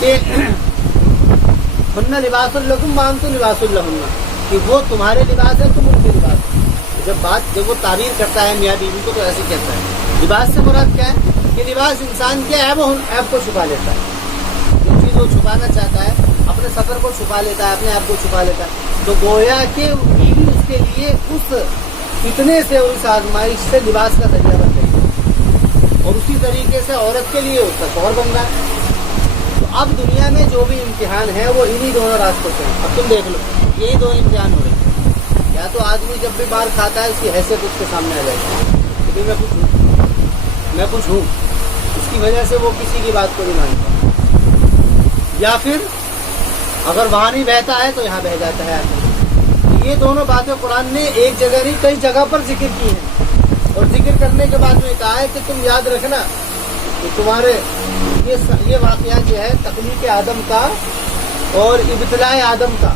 کہ ہن لباس لکم وانتم لباس لہن، کہ وہ تمہارے لباس ہے، تم ان کے لباس. جب وہ تعبیر کرتا ہے میاں بیوی کو تو ایسے کہتا ہے. لباس سے مراد کیا ہے کہ لباس انسان کے عیب کو چھپا لیتا ہے. جو چیز وہ چھپانا چاہتا ہے، اپنے سفر کو چھپا لیتا ہے، اپنے آپ کو چھپا لیتا ہے. تو گویا کہ بیوی اس کے لیے اس فتنے سے اور اس آزمائش سے لباس کا ذریعہ بن گئی، اور اسی طریقے سے عورت کے لیے اس کا شوہر بن رہا ہے. تو اب دنیا میں جو بھی امتحان ہے وہ انہی دونوں راستوں سے. اب تم دیکھ لو، یہی دو امتحان ہو رہے ہیں. یا تو آدمی جب بھی باہر کھاتا ہے اس کی حیثیت اس کے سامنے آ جائے گی کہ میں کچھ ہوں، اس کی وجہ سے وہ کسی کی بات کو نہیں مانتا. یا پھر اگر وہاں نہیں بہتا ہے تو یہاں بہ جاتا ہے آدمی. یہ دونوں باتیں قرآن نے ایک جگہ نہیں کئی جگہ پر ذکر کی ہیں. اور ذکر کرنے کے بعد میں کہا ہے کہ تم یاد رکھنا کہ تمہارے یہ واقعہ جو ہے تخلیق آدم کا اور ابتلاء آدم کا.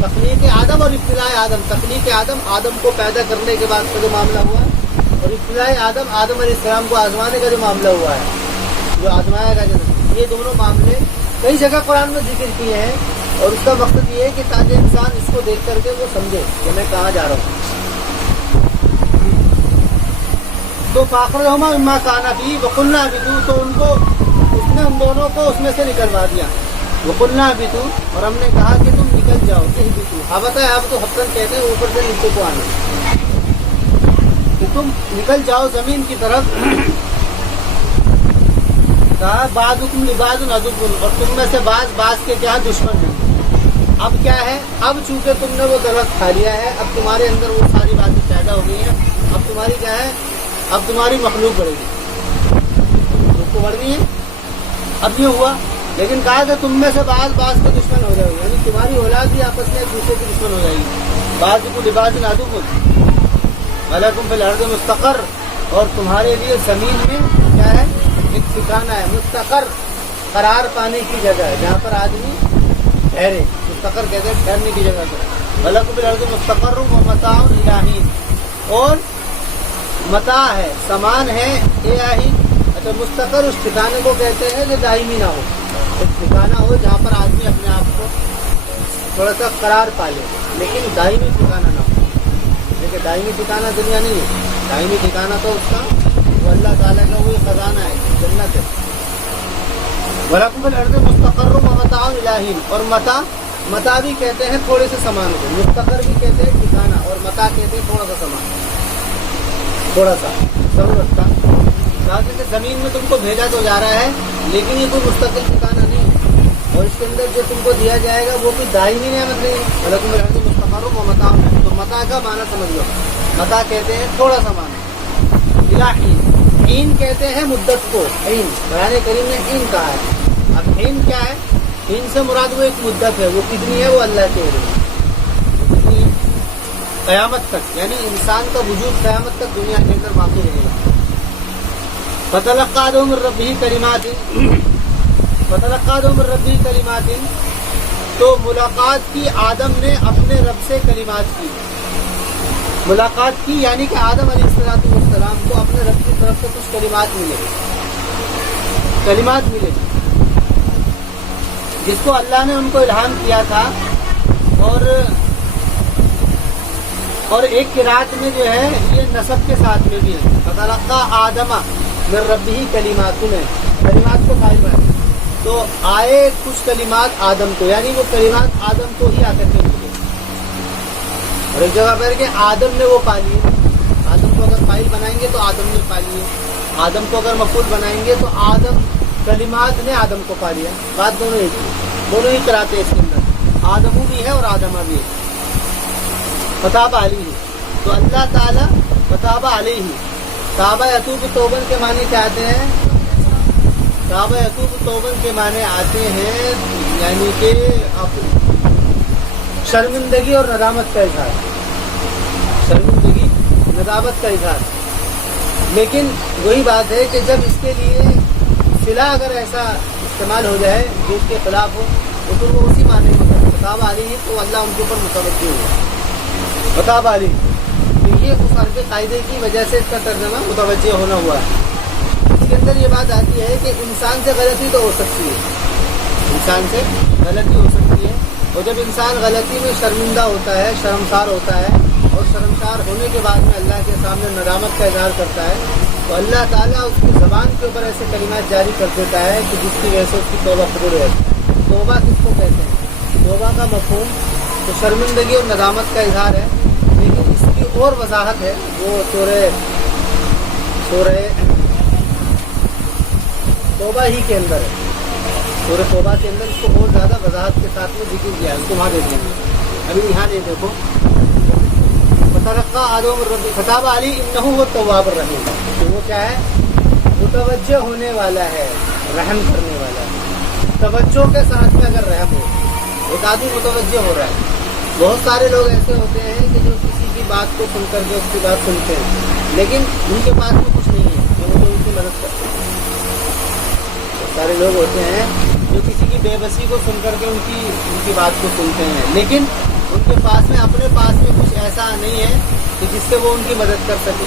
تخلیق آدم اور ابتلاء آدم. تخلیق آدم کو پیدا کرنے کے بعد کا جو معاملہ ہوا اور ابتدائی آدم علیہ السلام کو آزمانے کا جو معاملہ ہوا ہے، جو آزمایا گیا جنت، یہ دونوں معاملے کئی جگہ قرآن میں ذکر کیے ہیں، اور اس کا مقصد یہ ہے کہ تاکہ انسان اس کو دیکھ کر کے وہ سمجھے کہ میں کہاں جا رہا ہوں۔ تو فاخرهما مما كان فيه وقلنا اهبطوا، تو ان کو اس نے ان دونوں کو اس میں سے نکلوا دیا، وقلنا اهبطوا، اور ہم نے کہا کہ تم نکل جاؤ، اهبطوا، ہبطا ہے اب تو ہبطن کہتے ہیں اوپر سے نیچے کو آنا، کہ تم نکل جاؤ زمین کی طرف، کہا بعضکم لبعض عدو، اور تم میں سے بعض کے کیا دشمن ہیں۔ اب کیا ہے، اب چونکہ تم نے وہ درخت کھا لیا ہے، اب تمہارے اندر وہ ساری باتیں پیدا ہو گئی ہیں، اب تمہاری کیا ہے، اب تمہاری مخلوق بڑھے گی، تم کو بڑھنی ہے۔ اب یہ ہوا، لیکن کہا کہ تم میں سے بعض کے دشمن ہو جائے گی، یعنی تمہاری اولاد بھی آپس میں ایک دوسرے کے دشمن ہو جائے گی۔ بعضکم لبعض عدو ولکم فی الارض مستقر، اور تمہارے لیے زمین میں کیا ہے، ایک ٹھکانہ ہے، مستقر، قرار پانے کی جگہ ہے، جہاں پر آدمی ٹھہرے، مستقر کہتے ہیں ٹھہرنے کی جگہ کو۔ وَلَكُمْ فِي الْأَرْضِ مُسْتَقَرٌّ وَمَتَاعٌ إِلَىٰ حِينٍ، اور متاع ہے، سامان ہے، الہی، اچھا مستقر اس ٹھکانے کو کہتے ہیں جو دائمی نہ ہو، ایک ٹھکانہ ہو جہاں پر آدمی اپنے آپ کو تھوڑا سا قرار پا لے، لیکن دائمی ٹھکانہ نہ ہو۔ لیکن دائمی ٹھکانہ دنیا نہیں ہے، دائمی ٹھکانہ تو اس کا وہ اللہ تعالیٰ کا وہی خزانہ ہے، جنت ہے۔ وَلَكُمْ فِي الْأَرْضِ مُسْتَقَرٌّ وَمَتَاعٌ إِلَىٰ حِينٍ، اور متاع بھی کہتے ہیں تھوڑے سے سامان کو، مستقر بھی کہتے ہیں ٹھکانہ، اور متاع کہتے ہیں تھوڑا سا سامان، تھوڑا سا ضرورت کا۔ کہ زمین میں تم کو بھیجا تو جا رہا ہے، لیکن یہ کوئی مستقل ٹھکانہ نہیں ہے، اور اس کے اندر جو تم کو دیا جائے گا وہ کوئی دائمی نعمت نہیں ہے۔ وَلَكُمْ فِي الْأَرْضِ مُسْتَقَرٌّ وَمَتَاعٌ، تو متاع کا معنی سمجھ لو، متاع کہتے ہیں تھوڑا سا معنی، إِلَىٰ حِينٍ، حین کہتے ہیں مدت کو، حین قرآن کریم نے حین کہا ہے۔ اب حین کیا ہے، حین سے مراد وہ ایک مدت ہے، وہ کتنی ہے وہ اللہ کے علم ہے، کتنی ہے؟ قیامت تک، یعنی انسان کا وجود قیامت تک دنیا کے اندر باقی رہے گا۔ فَتَلَقَّىٰ آدَمُ مِن رَّبِّهِ کلمات، تو ملاقات کی آدم نے اپنے رب سے کلمات کی، ملاقات کی یعنی کہ آدم علیہ السلام کو اپنے رب کی طرف سے کچھ کلمات ملے، جس کو اللہ نے ان کو الہام کیا تھا، اور ایک قرات میں جو ہے یہ نسب کے ساتھ میں بھی ہے، فَتَلَقَّىٰ آدَمَ مِن رَّبِّهِ کلمات میں کلمات کو قائل ہے، تو آئے کچھ کلمات آدم کو، یعنی وہ کلمات آدم کو ہی آ کر کے ملے، اور ایک جگہ پر کہ آدم نے وہ پا لیے، آدم کو اگر فاعل بنائیں گے تو آدم نے پا لیے، آدم کو اگر مفعول بنائیں گے تو آدم کلمات نے آدم کو پا لیا، بات دونوں ہی کراتے ہیں اس کے اندر، آدمو بھی ہے اور آدمہ بھی ہے۔ فتاب علیہ، تو اللہ تعالیٰ فتاب علیہ، تابہ یتوب توبن کے معنی کیا آتے ہیں، تابہ یتوب توبن کے معنی آتے ہیں یعنی کہ شرمندگی اور ندامت کا اظہار، شرمندگی ندامت کا اظہار، لیکن وہی بات ہے کہ جب اس کے لیے صلہ اگر ایسا استعمال ہو جائے جو اس کے خلاف ہو تو پھر وہ اسی معنی میں فتاب علیہ، تو اللہ ان کے اوپر متوجہ ہوا، فتاب علیہ، تو یہ اس عربی قاعدے کی وجہ سے اس کا ترجمہ متوجہ ہونا ہوا ہے۔ اس کے اندر یہ بات آتی ہے کہ انسان سے غلطی تو ہو سکتی ہے، انسان سے غلطی ہو سکتی ہے، اور جب انسان غلطی میں شرمندہ ہوتا ہے، شرمسار ہوتا ہے، اور شرمسار ہونے کے بعد میں اللہ کے سامنے ندامت کا اظہار کرتا ہے، تو اللہ تعالیٰ اس کی زبان کے اوپر ایسے کلمات جاری کر دیتا ہے کہ جس کی وجہ سے اس کی توبہ قبول ہو جاتی ہے۔ توبہ کس کو کہتے ہیں، توبہ کا مفہوم تو شرمندگی اور ندامت کا اظہار ہے، لیکن اس کی اور وضاحت ہے، وہ سورہ توبہ ہی کے اندر ہے، سورہ توبہ کے اندر اس کو اور زیادہ وضاحت کے ساتھ میں ذکر کیا ہے، اس کو وہاں دیکھ لیں گے، ابھی یہاں نہیں دیکھو، فتلقى آدم من ربه فتاب علیہ انہ هو التواب الرحیم، تو وہ کیا ہے، متوجہ ہونے والا ہے، رحم کرنے والا ہے، توجہ کے ساتھ میں اگر رحم ہو، ایک آدمی متوجہ ہو رہا ہے، بہت سارے لوگ ایسے ہوتے ہیں کہ جو کسی کی بات کو سن کر کے اس کی بات سنتے ہیں، لیکن ان کے پاس میں کچھ نہیں ہے کہ وہ ان کی مدد کرتے ہیں، بہت سارے لوگ ہوتے ہیں جو کسی کی بے بسی کو سن کر کے ان کی بات کو سنتے ہیں، لیکن ان کے پاس میں اپنے پاس میں کچھ ایسا نہیں ہے کہ جس سے وہ ان کی مدد کر سکے،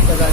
1000